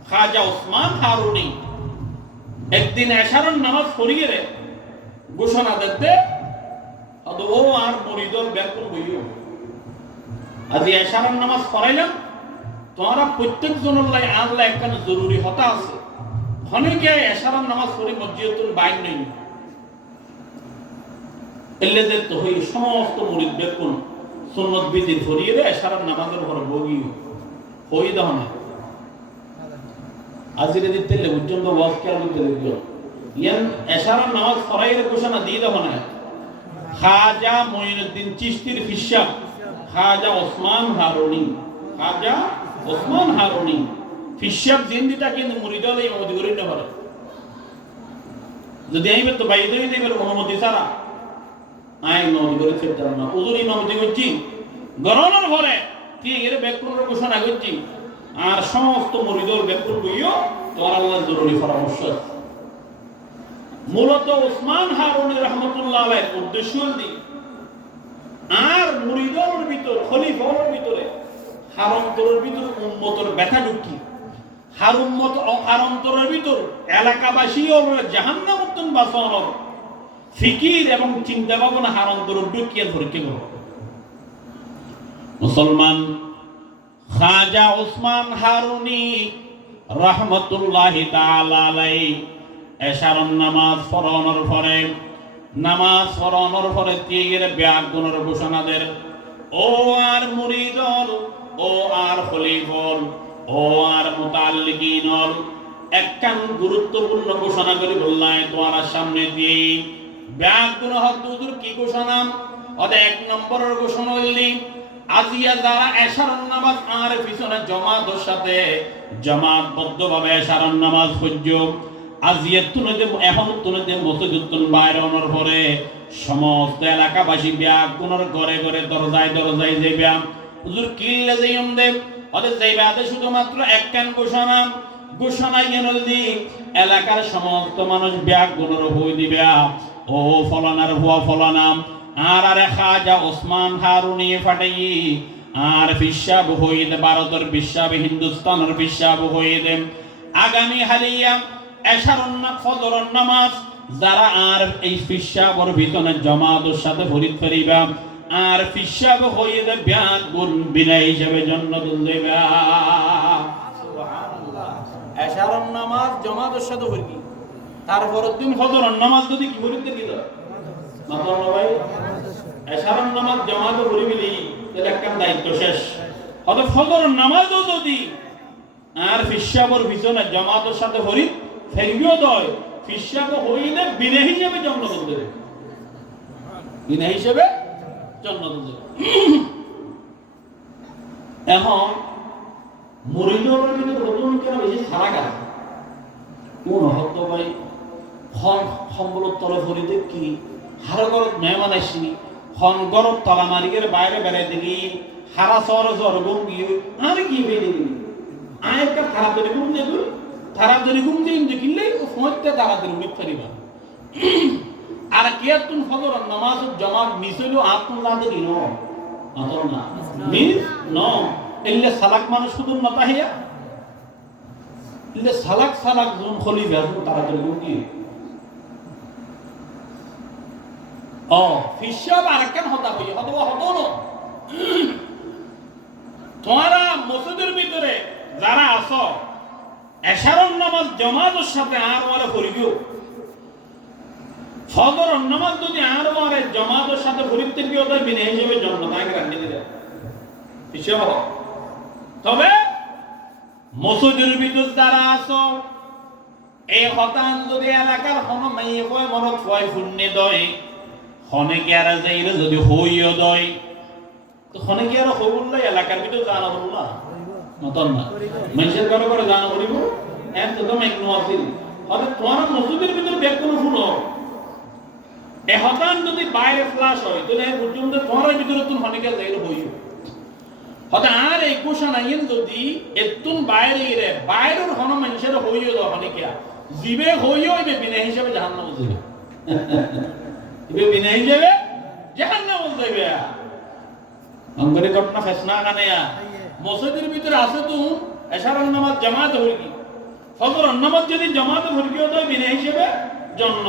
খাজা ওসমান হারুনি একদিন এশারের নামাজ পড়িয়ে রে ঘোষণা দিতে ও আর মুরিদর বেকুল হইও আজ এশারের নামাজ পড়াইলাম তোমরা প্রত্যেক জনের লাই আনলা একখানে জরুরি হতা আছে খনিকে এশারের নামাজ পড়ি মসজিদতুল বাইর নেই এলে যে তো হই সমস্ত মুরিদ বেকুল সুন্নত বিধি ধরিয়ে রে এশারের নামাজের উপর বগিও হই দাও না আজিরে দিতে লে পর্যন্ত ওয়াজ কি আর করতে দিও ইয়ান এশারের নামাজ পড়াইলে ঘোষণা দিয়ে দাও না খাজা মুঈনুদ্দিন চিশতির ফিশাব খাজা ওসমান হারুনি খাজা ওসমান হারুনি ফিশাব জিন্দিটা কিন্তু মুরিদলে ইমামতি করি না পারে যদি আইবে তো বাইরে দিবে অনুমতি ছাড়া আই ইমামতি করে ফেরতাম না উজুর ইমামতি করছি গরনের ঘরে ঠিক এর ব্যাকরণের ঘোষণা করছি আর সমস্ত মুরিদর ব্যাকরণ কইও তোমার আল্লাহর জরুরি পরামর্শ মূলত ওসমান হারুনি রহমতুল্লাহ আলাইহির উদ্দেশ্য দি আর মুরিদর ভিতর খলিফার ভিতরে হারামতরের ভিতর উম্মতের ব্যথা ঢুকি হারুম্মত ও হারামতরের ভিতর এলাকাবাসী ও জাহান্নাম উত্তম বাসনর ফিকির এবং চিন্তা ভাবনা হারামতরের ঢুকিয়ে ধরকে গো মুসলমান খাজা ওসমান হারুনি রহমতুল্লাহি তাআলা আলাইহি এশারন নামাজ পড়ানোর পরে তিয়ের ব্যাগুনের ঘোষণাদের ও আর মুরিদল ও আর খলিফল ও আর মুতাল্লিকিনল একখান গুরুত্বপূর্ণ ঘোষণা করে বললাই তোমার সামনে দিয়ে ব্যাগুন হদ্দুর কি ঘোষণা ওদের এক নম্বরের ঘোষণা হইলি আজিয়া যারা এশারন নামাজ আর পিছনে জামাতের সাথে জামাতবদ্ধভাবে এশারন নামাজ পড়জ আজিয়াত তুনতে এখন তুনতে মসজিদুল বাইরনের পরে সমস্ত এলাকাবাসী ব্যাগুনের ঘরে ঘরে দরজায় যাইবা হুজুর কিল্লে যাইম দে ওদের যাইবাতে শুধুমাত্র একখান ঘোষণা ইয়েনলদি এলাকার সমস্ত মানুষ ব্যাগুনের হই দিবা ও ফলানার হুয়া ফলানাম আর খাজা ওসমান হারুনি ফাটাই আর ফিশাব হইদে ভারতের ফিশাব হিন্দুস্তানের ফিশাব হইদে আগামী হালিয়া এশারন ফজরের নামাজ যারা আর এই ফিশাবর ভিতরে জামাতের সাথে ফরিদ করিবা আর ফিশাব হইদে ব্যাগ গুণ বিনা হিসাবে জান্নাত দেবা সুবহানাল্লাহ এশারন নামাজ জামাতের সাথে ফরিদ তারপর দিন ফজরের নামাজ যদি কি ফরিদ দিল মাতাল ভাই এশারন নামাজ জামাতে পড়িবি এর একটা দায়িত্ব শেষ অত ফজরের নামাজও যদি আর ফিশাবর ভিতরে জামাতের সাথে ফরিদ ফেরিও দয় ফিশাব হইলে বিনা হিসাবে জান্নাত দেবে বিনা হিসাবে জান্নাত দেবে এখন মুরিদর ভিতরে নতুন কেন বেশি ছাড়া গেল কোন হতো ভাই সম্বলত তলে ফরিদে কি হারগরত মেহমান আসিনি খন গরত তলা মালিকের বাইরে বেড়াই দেখি হারা সর জ্বর ঘুম গিয়ে আর কি বেড়ে গেলি আয়ের কা তাড়াতাড়ি ঘুম দেবো তাড়াতাড়ি ঘুম দিয়ে দেখিলে সময়তে তাড়াতাড়ি উঠে ফেরিবা আর কে তুন ফজর নামাজ জামাত মিস হইলো আতুন না দিন না মিস ন এলে সালাক মানুষ শুধু নতাহিয়া এলে সালাক সালাক যখন খলিফা তাড়াতাড়ি কি ফিসাব আরেকখান হতা হই হতবা হতো না তোমরা মসজিদের ভিতরে যারা আছো এশারন নামাজ জামাতের সাথে আর ওয়ারে করিও ফজর নামাজ যদি আর ওয়ারে জামাতের সাথে পড়তে গিয়ে ওদের বিনা হিসেবে জন্ম তাকে রাখতে দিলে হিসাব তবে মসজিদের ভিতর যারা আছো এই হতান যদি এলাকার কোনো মেয়ে কয় মনত কয় শূন্যে দয় অনেকে আর যাইরে যদি হইও দয় তো অনেকে আর হবুল্লাই এলাকার ভিতর জানা হবো না মতন না মানুষের ঘরে ঘরে জানা করিব একদম এক নসিল হবে তোমার মসজিদের ভিতরে ব্যাগ কোনো শুনো এ হতান যদি বাইরে ফ্লাশ হয় তাহলে পর্যন্ত তোমার ভিতরে তুমি অনেকে যাইরে হইও হতে আর এই কোশা নাইয়েন যদি এতুন বাইরে রে বাইরের হন মানুষের হইও দাও অনেকে জিবে হইও ইবে বিনা হিসাবে জাহান্নামে যাবে ইবে বিনা হিসাবে জাহান্নামে যাবে অঙ্গরে ঘটনা ফেসনা কানেয়া মসজিদের ভিতরে আছে তো এশারার নামাজ জামাত হই কি ফজর নামাজ যদি জামাত হই কি তো বিনা হিসাবে জন্য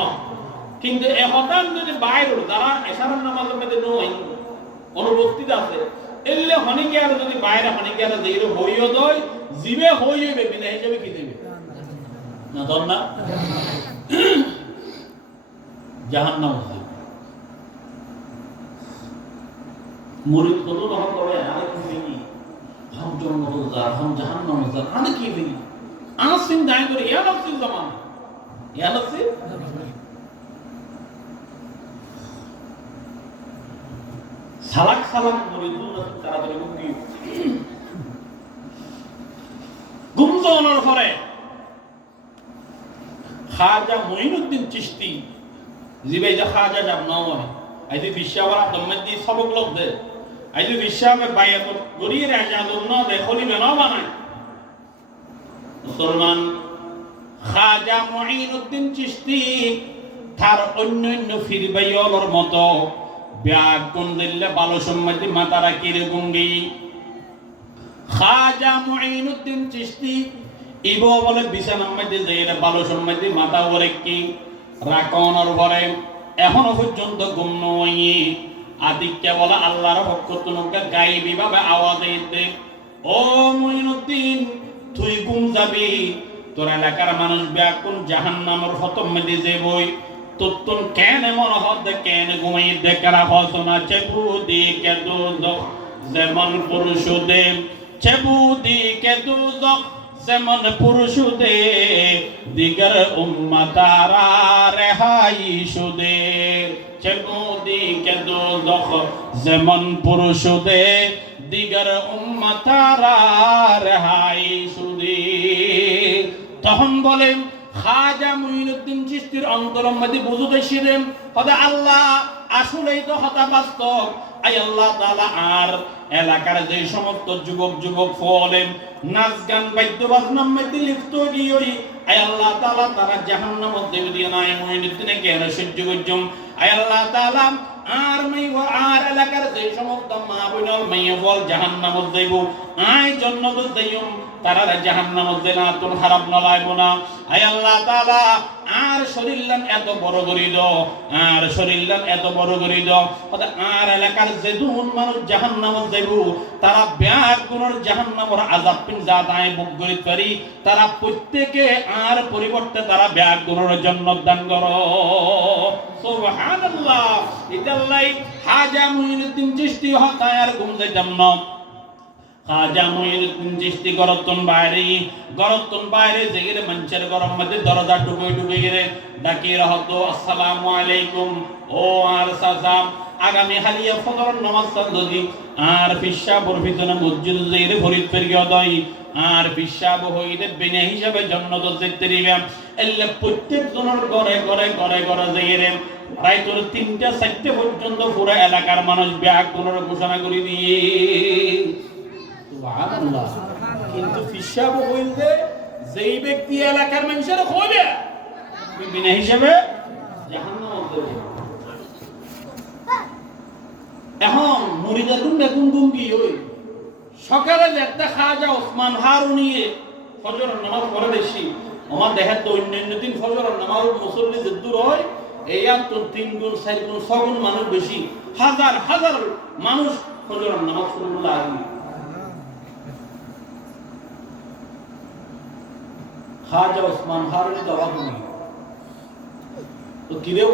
কিন্তু এ হতান যদি বাইরের যারা এশারার নামাজের মধ্যে নয় অনুপস্থিত আছে এলে হনিকে আর যদি বাইরে হনিকে আর যেইরো হইও দয় জিবে হইবে বিনা হিসাবে কি দেবে না দন না জাহান্নাম আছে মুরিদ কত রকম করে আরে কি নেই हम जन्नत जार हम जहन्नम जार आने की भी आसिन दाएं करे या नफ्सी जमान या नफ्सी সালাক সালাক মুরিদুন তাড়াতাড়ি গুমকি গুমজনের পরে খাজা মুঈনুদ্দিন চিশতি জিবে যা খাজা যাব নয় আইদি বিশাওয়ারা দমদি সবক লোক দে আইদি বিশামে বায়াত গরিয়ে আজাদুন ন দে খলিফা ন বানায় মুসলমান খাজা মুঈনুদ্দিন চিশতি তার অন্যান্য ফিরবাইয়লর মতো ব্যাগ কোন দিল্লে বালো সম্মতি মাতারা কিরে গুঙ্গি খাজা মুঈনুদ্দিন চিশতি ইবো বলে বিছানার মধ্যে যাইরে বালো সম্মতি মাথা ওরে কি রাকনের ঘরে এখনো পর্যন্ত ঘুম নয় আদিকে বলে আল্লাহর পক্ষ থেকে গায়েবী ভাবে আওয়াজ দিতে ও মুঈনুদ্দিন তুই ঘুম যাবি তোর এলাকার মানুষ ব্যাগ কোন জাহান্নামের ফতম মধ্যে যাবই তুতুন কেনে মনে হতে কেনে ঘুমাই দেখারা হসনা চেবুদি কে দুজখ যেমন পুরুষদে চেবুদি কে দুজখ যেমন পুরুষদে দিগর উম্মতারা রেহাই সুদে চেবুদি কে দুজখ যেমন পুরুষদে দিগর উম্মতারা রেহাই সুদে তখন বলেন খাজা মুঈনুদ্দিন চিশতির অন্তরের মধ্যে বুঝু দেশিলেন হতে আল্লাহ আসলেই তো হতা বাস্তব আই আল্লাহ তাআলা আর এলাকার যে সমস্ত যুবক যুবক ফলেন নাচ গান বাদ্য বাজনার মধ্যে লিপ্ত গিয়ে আই আল্লাহ তাআলা তারা জাহান্নামে দেবে দিয়ে নাই মুঈনুদ্দিনে কেন সহ্য করছম আই আল্লাহ তাআলা আর মাইও আর এলাকার যে সমস্ত মা বোন মাইয়া বল জাহান্নামে দেব আই জান্নাতে দেয়ম তারা জাহান্নামে দেনা তোর খারাপ না লাগবো না আয় আল্লাহ তাআলা আর শরীরলান এত বড় করে দাও আর শরীরলান এত বড় করে দাও ওটা আর এলাকার যে দুন মানুষ জাহান্নামে যাইব তারা ব্যাগ গুণর জাহান্নামের আযাব পিন জাদায় ভোগ করিতে পারি তারা প্রত্যেকে আর পরিবর্তে তারা ব্যাগ গুণর জান্নাত দান করো সুবহানাল্লাহ ইতাল্লাই হাজা মুঈনুদ্দিন চিশতি হতায় আর ঘুম যাইতাম না খাজা মুঈনুদ্দিন চিশতি গরতন বাইরে যেগিরে মঞ্চের গরম মধ্যে দরজা ঢুকে গেলে ডাকি রহতো আসসালামু আলাইকুম ও আর সাজাম আগামী হালিয়া ফজর নামাজ সাদদি আর ফিশা বরফিতনা মসজিদ যেগিরে ফরিদ ফেরগি দই আর ফিশা বহইতে বিনা হিসাবে জান্নাত যেতে দিবেন এলে প্রত্যেক জনের ঘরে যেগিরে প্রায় তোর 3টা 4টা পর্যন্ত পুরো এলাকার মানুষ ব্যাগ পুনর ঘোষণা করে দিয়ে সুবহানাল্লাহ কিন্তু ফিশাব হইলে যেই ব্যক্তি এলাকার মানুষের হবে বিনা হিসাবে জাহান্নামে যাবে এখন মুরিদার গুণ বেগুন গুম কি হই সকালে দেখতে খাজা ওসমান হারুনিয়ে ফজরের নামাজ পড়ে বেশি আমার দেখে তো অন্যান্য দিন ফজরের নামাজ মুসল্লি যে দূর হয় এই আর তো 3 গুণ 4 গুণ 6 গুণ মানুষ বেশি হাজার হাজার মানুষ ফজরের নামাজ পড়তে আসে খাজা ওসমান হারুনি দাওয়াত নেই তো কি দেব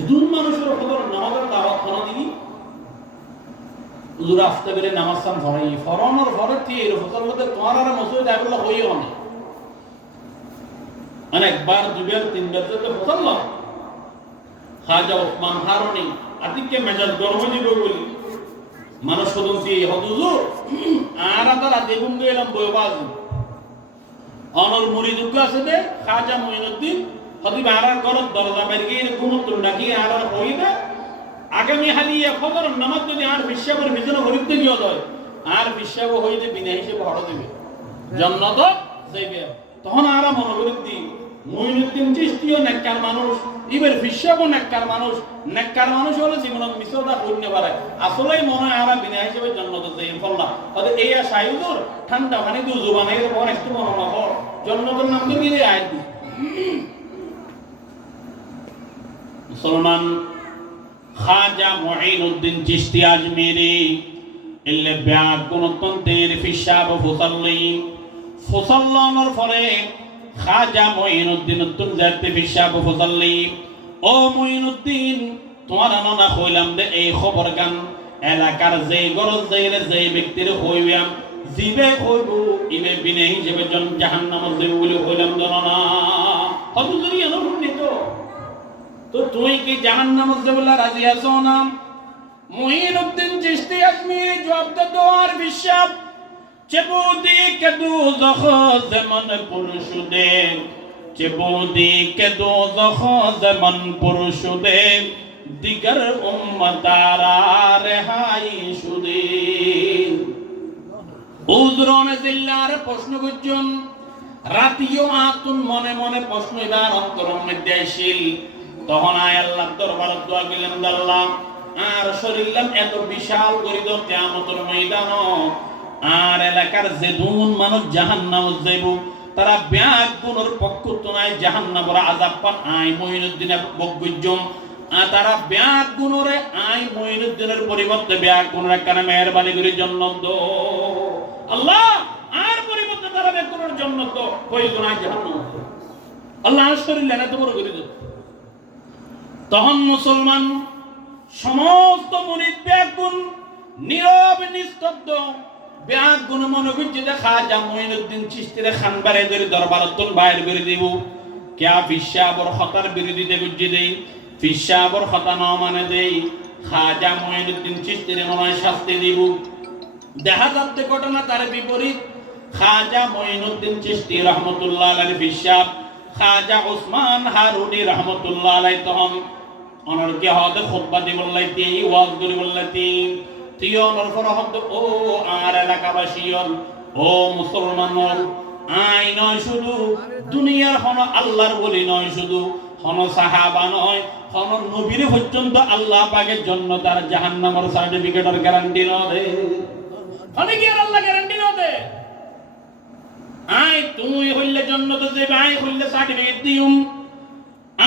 এদুন মানুষের ফজরের নামাজের দাওয়াত কোন দিই হুজুর আসতে গেলে নামাজ সাম ধরাই ফরনের ফরে দিয়ে ফজর মধ্যে তোমার আর মসজিদ আইবুল্লাহ হইও না অনেকবার দুবার তিনবার তো ফজর খাজা ওসমান হারুনি আতিকে মেজাজ গরম দিব বলি মানুষ সদন দিয়ে হুজুর আর তারা দেবুন গেলাম বয়বাজ অনর মুরিদুক আছে দে খাজা মুইনুদ্দিন হদিব আরার ঘরের দরজা বাইরে গিয়ে ঘুমত ডাকি আরার হইবে আগামী হালিয়া ফজর নামাজ যদি আর বিশ্বাবের ভিতরে হরিতে গিয়ে হয় আর বিশ্বাব হইলে বিনা হিসেবে হড় দেবে জান্নাত যাইবে তখন আর মনোবৃত্তি মুইনুদ্দিন চিশতিও নেককার মানুষ ইবের বিশ্বাবও নেককার মানুষ হলে জীবনত মিছদা কইতে পারে আসলেই মনে হয় আর বিনা হিসেবে জান্নাত যাই ফল্লা তবে এই শাহিদুর ঠান্ডা পানি দু জবানের পর একটু মনে না হল জান্নাতের নাম তো মিলে আয় মুসলমান খাজা মুঈনুদ্দিন চিশতি আজমেরি ইল্লে ব্যাগ গুণতন্ত্রের ফিসাব ফুসাল্লানোর ফলে খাজা মুঈনুদ্দিন তুলজাতে ফিসাব ফুসাল্লি ও মুঈনুদ্দিন তোমার আননা কইলাম দে এই খবর গান এলাকার যে গরজ যাইলে যে ব্যক্তির হইবাম জিবে হইব ইবে বিনে হিসেবে জাহান্নামে যাইব বলে কইলাম জানা হুজুরি অনুভূতি তো তুই কি জাহান্নামে যাবলা রাজি আছো না মুঈনুদ্দিন চিশতি আজমিরি জবাব দে দোয়ার বিশ্বাব চেবুদি কে দুজখ জমন পুরুষদে চেবুদি কে দুজখ জমন পুরুষদে দিগর উম্মতারা রেহাই শুদে উজরনে জিল্লার প্রশ্ন করছেন রাতিও আতুন মনে মনে প্রশ্ন এবার অন্তরের মধ্যে আসিল তখন আয় আল্লাহ দরবারে দোয়া করিলাম আল্লাহ আর শরীরলাম এত বিশাল করিদ কিয়ামতের ময়দান আর এলাকার যে দুন মানুষ জাহান্নামে যাইব তারা ব্যাগ গুণের পক্ষ তো নাই জাহান্নামের আযাব পান আই মুঈনুদ্দিনের বগজম আর তারা ব্যাগ গুণরে আই মুঈনুদ্দিনের পরিবর্তে ব্যাগ গুণের কানে মেহেরবানি করে জান্নাত দাও আল্লাহ আর পরিবর্তে তারা ব্যাগ গুণের জান্নাত দাও কই গুনাহ জাহান্নাম আল্লাহ শরীরলা না তো বড় করে দাও তখন মুসলমান সমস্ত মুরিদ ব্যাগুন নীরব নিস্তব্ধ ব্যাগুন মনে করছে যে খাজা মুঈনুদ্দিন চিশতির খানবারে ধরে দরবারতুল বাইর করে দিব কিয়া ফিসাবর খতার বিরোধিতা করছে দেই ফিসাবর খতা না মানে দেই খাজা মুঈনুদ্দিন চিশতির মনে শাস্তি দিব দেখা যাচ্ছে ঘটনা তার বিপরীত খাজা মুঈনুদ্দিন চিশতি রহমাতুল্লাহ আলাইহি ফিসাব খাজা ওসমান হারুনি রহমাতুল্লাহ আলাইহি তখন অনর কে হতে খুতবা দি বললাইতি ওয়াজ করি বললাইতি তিও অনর ফরহত ও আর এলাকাবাসীয়ন ও মুসলমানন আই নয় শুধু দুনিয়ার হন আল্লাহর বলি নয় শুধু হন সাহাবা নয় হন নবীর পর্যন্ত আল্লাহ পাকের জন্য তার জাহান্নামের সার্টিফিকেটের গ্যারান্টি ন দে মানে কি আর আল্লাহ গ্যারান্টি ন দে আই তুমি হইলে জান্নাতে যাবে আই হইলে সার্টিফিকেট দিউম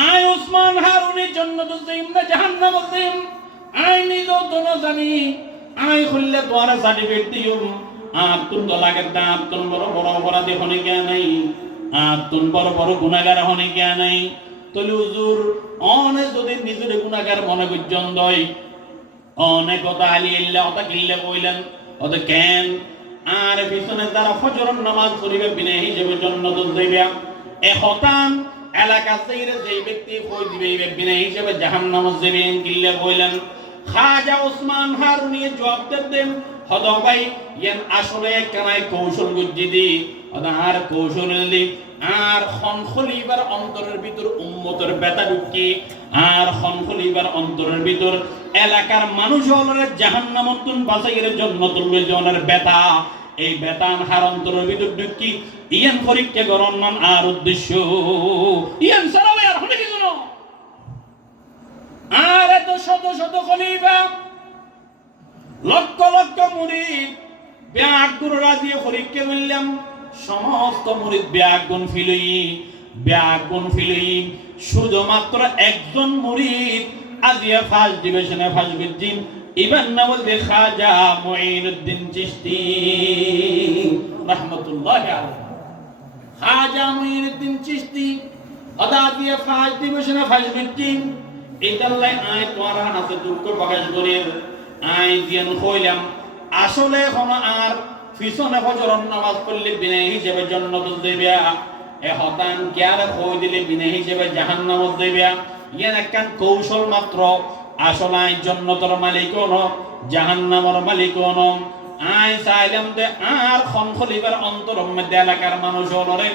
আই ওসমান হারুনির জান্নাতে যাইম না জাহান্নামে যাইম আই নিজে তো না জানি আই হইলে তোমার সার্টিফিকেট দিউম আর তুম তো লাগে দাঁত তুম বড় বড় অপরাধী হনে জ্ঞান নাই আর তুম বড় বড় গুনাহগার হনে জ্ঞান নাই তলে হুজুর অনেক যদি নিজের গুনাহগার মনে করছেন দই অনেক কথা আলিল্লাহ কথা কিল্লে কইলেন অত কেন আর পিছনে যারা ফজরের নামাজ পড়িবে বিনা হিসেবে জান্নাতে যাইবে এ হতান এলাকা যাইরে যেই ব্যক্তি কই দিবে বিনা হিসেবে জাহান্নামে যাবে কিল্লে কইলেন খাজা ওসমান হারুনি জবাব দেন হদ ভাই ইয়ান আসলে কানাই কৌশল গুজি দি আর কৌশল দি আর খন খলিবার অন্তরের ভিতর উম্মতের বেতা ঢুকি আর খন খলিবার অন্তরের ভিতর এলাকার মানুষ হলরে জাহান্নামতুন বাঁচাইরে জান্নাতুল জনের বেতা এই বেতান হার অন্তরের ভিতর ঢুকি ইয়ান পরীক্ষা করন আর উদ্দেশ্য ইয়ান সারা ভাই আর হনে কিছু না আর এত শত শত খলিফা লক্ষ লক্ষ মুরিদ ব্যাগুন রাজিয়ে পরীক্ষা করলাম, সমস্ত মুরিদ ব্যাগুন ফিলই শুধুমাত্র একজন মুরিদ আজিয়া ফার্স্ট ডিভিশনে ফার্স্ট বিজিন ইবান নাম বলতে খাজা মুঈনুদ্দিন চিশতি রাহমাতুল্লাহি আলাইহি। খাজা মুঈনুদ্দিন চিশতি আদাদিয়া ফার্স্ট ডিভিশনে ফার্স্ট বিজিন এটালাই আই তোরা হাতে দুঃখ প্রকাশ করে আই দিয়ান কইলাম আসলে এখন আর পিছনে ফজরের নামাজ পড়লে বিনা হিসেবে জান্নাত যাবে, এ হতান কেয়ার কই দিলে বিনা হিসেবে জাহান্নামত যাবে। ইয়ান একখান কৌশল মাত্র, আসলে আই জান্নাতের মালিকও ন জাহান্নামের মালিকও ন। আই চাইলাম যে আর খন খলিফার অন্তরের মধ্যে এলাকার মানুষ হলরে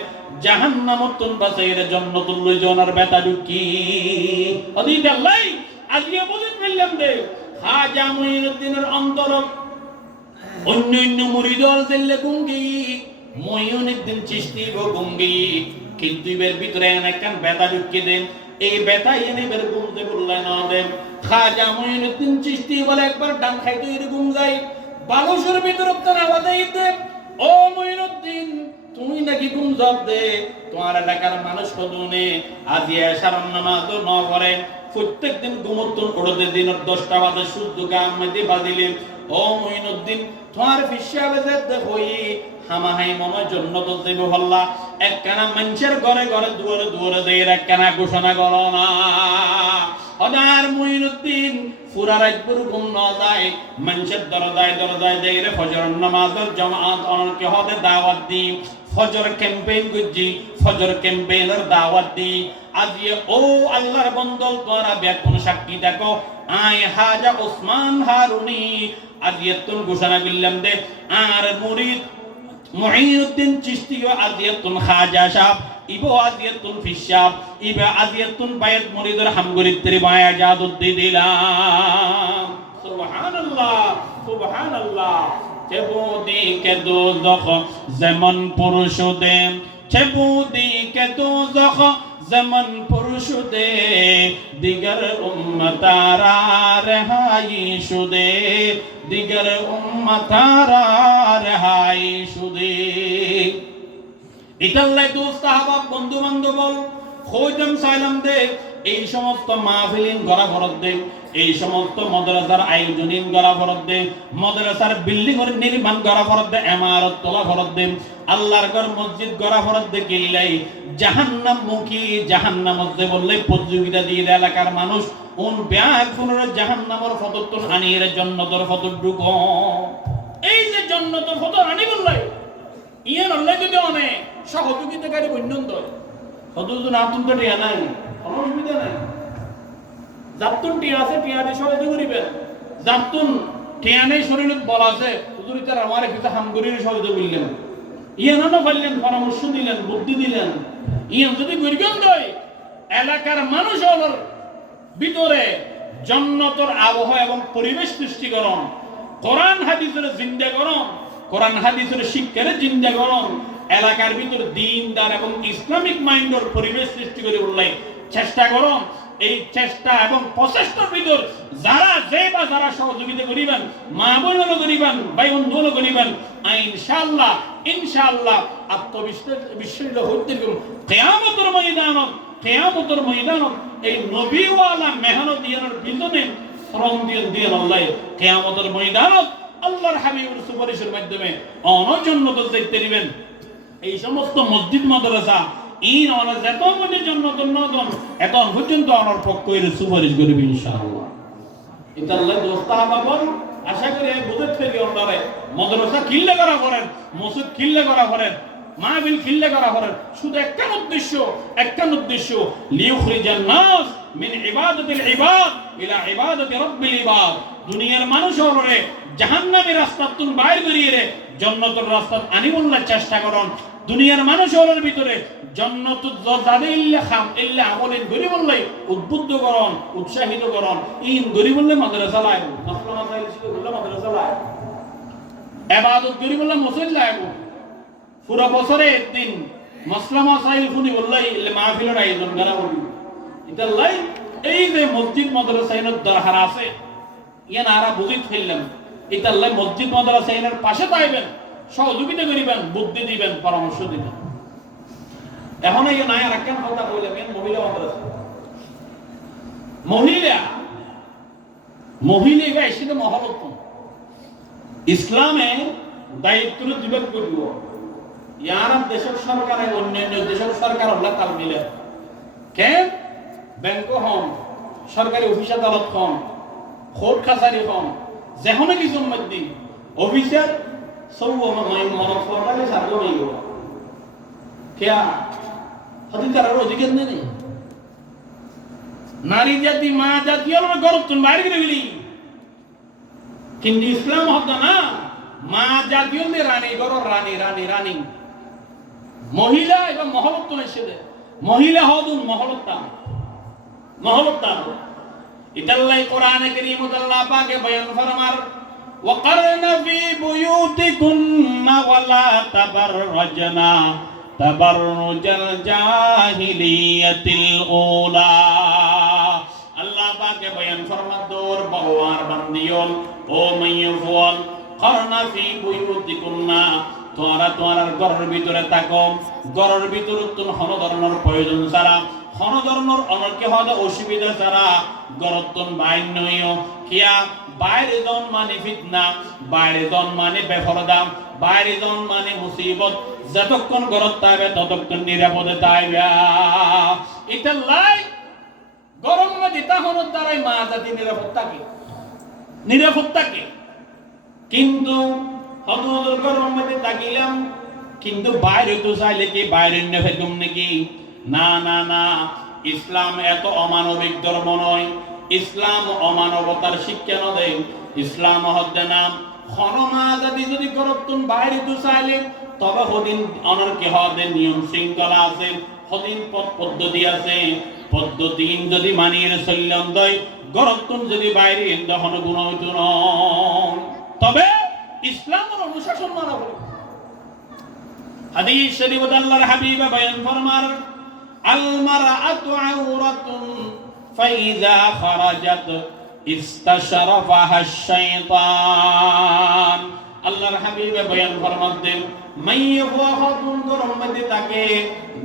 জাহান্নামত তুন বাঁচাইরে জান্নাতুল লই জনার বেতা ঢুকি অদিত আল্লাহ আজকে বলেন বললাম দে খাজা মুঈনুদ্দিনের অন্তর অন্য মুরিদল দিলে গুঙ্গি মুঈনুদ্দিন চিশতি গো গুঙ্গি, কিন্তু এর ভিতরে একখান বেতা ঢুকি দেন, এই বেতা এনে বের গুমতে বললেন না দেন। খাজা মুঈনুদ্দিন চিশতি বলে একবার ডান খাইতে এরকম যাই বালুসের ভিতরে তো আওয়াজ আইতে, ও মুঈনুদ্দিন তুমি নাকি গুম জব দে, তোমার এলাকার মানুষ কদুনে আজি এশার নামাজ ন করে, প্রত্যেক দিন গুমতুন উড়তে দিনের 10টা বাজে সূর্য গামে বাজিলেন। ও মুঈনুদ্দিন তোমার ফিশাবে যে হই হামাহাই মনে জান্নাত যাবে হল্লা, একখানা মানুষের ঘরে ঘরে দুয়ারে দুয়ারে দেই একখানা ঘোষণা করো না। হদার মুঈনুদ্দিন পুরা রাত পুরো ঘুম না যায়, মানুষের দরজায় দরজায় দেই রে ফজরের নামাজের জামাত অনকে হদে দাওয়াত দি, ফজর ক্যাম্পেইন গুজি ফজর ক্যাম্পেইনের দাওয়াত দি। আজি ও আল্লাহর বন্দল তোরা বেকুন সাক্ষী দেখো আই হাজা ওসমান হারুনি আজিয়াতুন ঘোষণা করলাম দে আর মুরিদ মুঈনুদ্দিন চিশতি ও আজিয়াতুন খাজা সাহেব ইবো আজিয়াতুন ফিশাব ইবা আজিয়াতুন বায়াত মুরিদের হামগরিত্রি বায়া জাদুদ্দি দিলাম। সুবহানাল্লাহ সুবহানাল্লাহ। চেবুদি কে দোজখ যেমন পুরুষ দে, চেবুদি কে দোজখ যেমন পুরুষ দে, দিগর উম্মতারা রেহাই শুদে, দিগর উম্মতারা রেহাই শুদে। ইতাল্লাই দোস্ত আহবাব বন্ধু বান্ধব খোঁজম সাইলাম দে এই সমস্ত মাহফিলিন গড়া ফরত দে, এই সমস্ত মাদ্রাসার আয়োজনিন গড়া ফরত দে, মাদ্রাসার বিল্ডিং এর নির্মাণ গড়া ফরত দে, ইমারত তোলা ফরত দে, আল্লাহর ঘর মসজিদ গড়া ফরত দে। কিল্লাই জাহান্নাম মুখী জাহান্নামত যে বললে প্রতিযোগিতা দিয়ে এলাকার মানুষ কোন ব্যাগ পুনর জাহান্নামের ফতত্তর আনির জান্নাতের ফতর ঢুক, এই যে জান্নাতের ফতর আনি বললে ইয়ান আল্লাহ যদি অনেক সহযোগিতাকারী বন্যন্ত হদুদ না তুন তো টিয়া নাই, কোনো অসুবিধা নাই। জাতুন টিয়া আছে টিয়া দিয়ে সহযোগিতা করিবেন, জাতুন টিয়া নেই শরীরত বল আছে হুজুরি তার আমার কিছু হামগরির সহযোগিতা করলেন, ইয়ানো বললেন পরামর্শ দিলেন বুদ্ধি দিলেন। ইয়ান যদি গরিগন দই এলাকার মানুষ হলোর ভিতরে জান্নাতের আবহাওয়া এবং পরিবেশ সৃষ্টিকরণ, কোরআন হাদিসের জিন্দাকরণ, কোরআন হাদিসের শিক্ষার জিন্দাকরণ, এলাকার ভিতরে দ্বীনদার এবং ইসলামিক মাইন্ডের পরিবেশ সৃষ্টি করে বললে চেষ্টা করুন। এই চেষ্টা এবং প্রচেষ্টার ভিতর যারা যে বা যারা সহযোগিতা করিবেন, মা বোনও করিবেন, ভাই বন্ধুও করিবেন, ইনশাআল্লাহ ইনশাআল্লাহ আত্মবিশ্বাস হইতে কিয়ামতের ময়দানত এই নবীওয়ালা মেহনত ইয়ার বিজনে শ্রম দিয়ে আল্লাহ কিয়ামতের ময়দানত আল্লাহর হাবিবের সুপারিশের মাধ্যমে অনজন্নত যাইতে দিবেন। এই সমস্ত মসজিদ মাদ্রাসা ইন অনার যত মনে জন্নতন এত পর্যন্ত অনার পক্ষের সুপারিশ করবে ইনশাআল্লাহ। এটা আল্লাহ দোস্ত আবাবন আশা করি বুঝতে থেকে ওনারে মাদ্রাসা কিল্লে করা করেন, মসজিদ কিল্লে করা করেন, মাহফিল কিল্লে করা করেন, শুধু একটান উদ্দেশ্য লিউখরিজান নাস মিন ইবাদাতিল ইবাদ ইলা ইবাদাতি রাব্বিল ইবাদ। দুনিয়ার মানুষ হলরে জাহান্নামের রাস্তা তুন বাইর করিয়ে রে জান্নাতের রাস্তা আনিবুল্লাহ চেষ্টা করুন। দুনিয়ার মানুষ হলের ভিতরে জান্নাত যাবে ইল্লা খাম ইল্লা আমলিন গরিবুল্লাহ উদ্বুদ্ধ করুন, উৎসাহিত করুন। ইন গরিবুল্লাহ মাদ্রাসা লাইব, মাসলা মাসাইল শিখুল্লাহ মাদ্রাসা লাইব, ইবাদত গরিবুল্লাহ মসজিদ লাইব। পুরো বছরে একদিন মাসলা মাসাইল শুনি বললাই মাহফিলের আয়োজন করা হল। এটা লাই এই যে মসজিদ মাদ্রাসাইনের দরকার আছে ইয়ান আরা বুঝিত ফেললাম এটা আল্লাহ মসজিদ মাদ্রাসা এর পাশে পাইবেন, সহযোগিতা করিবেন, বুদ্ধি দিবেন, পরামর্শ দিবেন। এখন এই নাই আর একখান কথা কইলাম, মহিলা মাদ্রাসা, মহিলা এসে তো মহবত ইসলামে দায়িত্ব দিবেন করব। ইয়ার দেশের সরকারে অন্যান্য দেশের সরকার হলে তাল মিলে কে ব্যাংক হন, সরকারি অফিস আদালত হন, কোর্ট কাছারি হন, যেখানে কিছু মধ্যে অফিসার সব মনত সরকারে সার্ব নেই গো কেয়া হতে তার অধিকার নেই। নারী জাতি মা জাতি আমরা গরব তুমি বাইরে গেলে গেলি, কিন্তু ইসলাম হতো না মা জাতীয় রানী গর রানী রানী রানী মহিলা এবং মহলত্ব এসে মহিলা হদুন মহলত্তা ইতাল্লাই কোরআনে কারীমত আল্লাহ পাকে বয়ান ফরমার ওয়াকারনা ফি বুয়ুতিকুন্না ওয়ালা তাবাররাজনা তাবাররুজাল জাহিলিয়াতিল উলা। আল্লাহ পাকে বয়ান ফরমার দোর বওয়ার বান্দিয়ল ও মাইয়ুল করনা ফি বুয়ুতিকুন্না তোমরা ঘরের ভিতরে থাকো, ঘরের ভিতরে তুমি কোন ধরনের প্রয়োজন ছাড়া, কোন ধরনের অনর্কে হওয়া অসুবিধা ছাড়া ঘরতন বাইর নইও। কিয়া বাইরে জন মানে ফিতনা, বাইরে জন মানে বেপরদা, বাইরে জন মানে মুসিবত। যতক্ষণ ঘরত থাকবে ততক্ষণ নিরাপদে থাকবে। এটা লাই গরম মধ্যে তাহলে দ্বারাই মা জাতি নিরাপদ থাকে। কিন্তু হদুদুল গরম মধ্যে তাকিলাম, কিন্তু বাইরে তো চাইলে কি বাইরে ফেলুম নাকি? না না না, ইসলাম এত অমানবিক ধর্ম নয়। ইসলাম অমানবতার শিক্ষা ন দেয়। ইসলাম হদ্দে নাম খনমা যদি করতুন বাইরে তো চাইলে তবে হদিন অনর্কে হদের নিয়ম শৃঙ্খলা আছে, হদিন পদ্ধতি আছে। পদ্ধতি যদি মানিয়ে চললাম দয় গরতুন যদি বাইরে তখন গুণ হইত নয়। তবে ইসলামের অনুশাসন মানা বলে হাদিস শরীফে আল্লাহর হাবিব বয়ান ফরমার আল মারআতু আওরাতুন ফাইযা খারাজাত ইস্তাশরাফাহা শাইতান। আল্লাহর হাবিব বয়ান ফরমাতেন মাইয়া ওয়াহাতুন গরম মধ্যে তাকে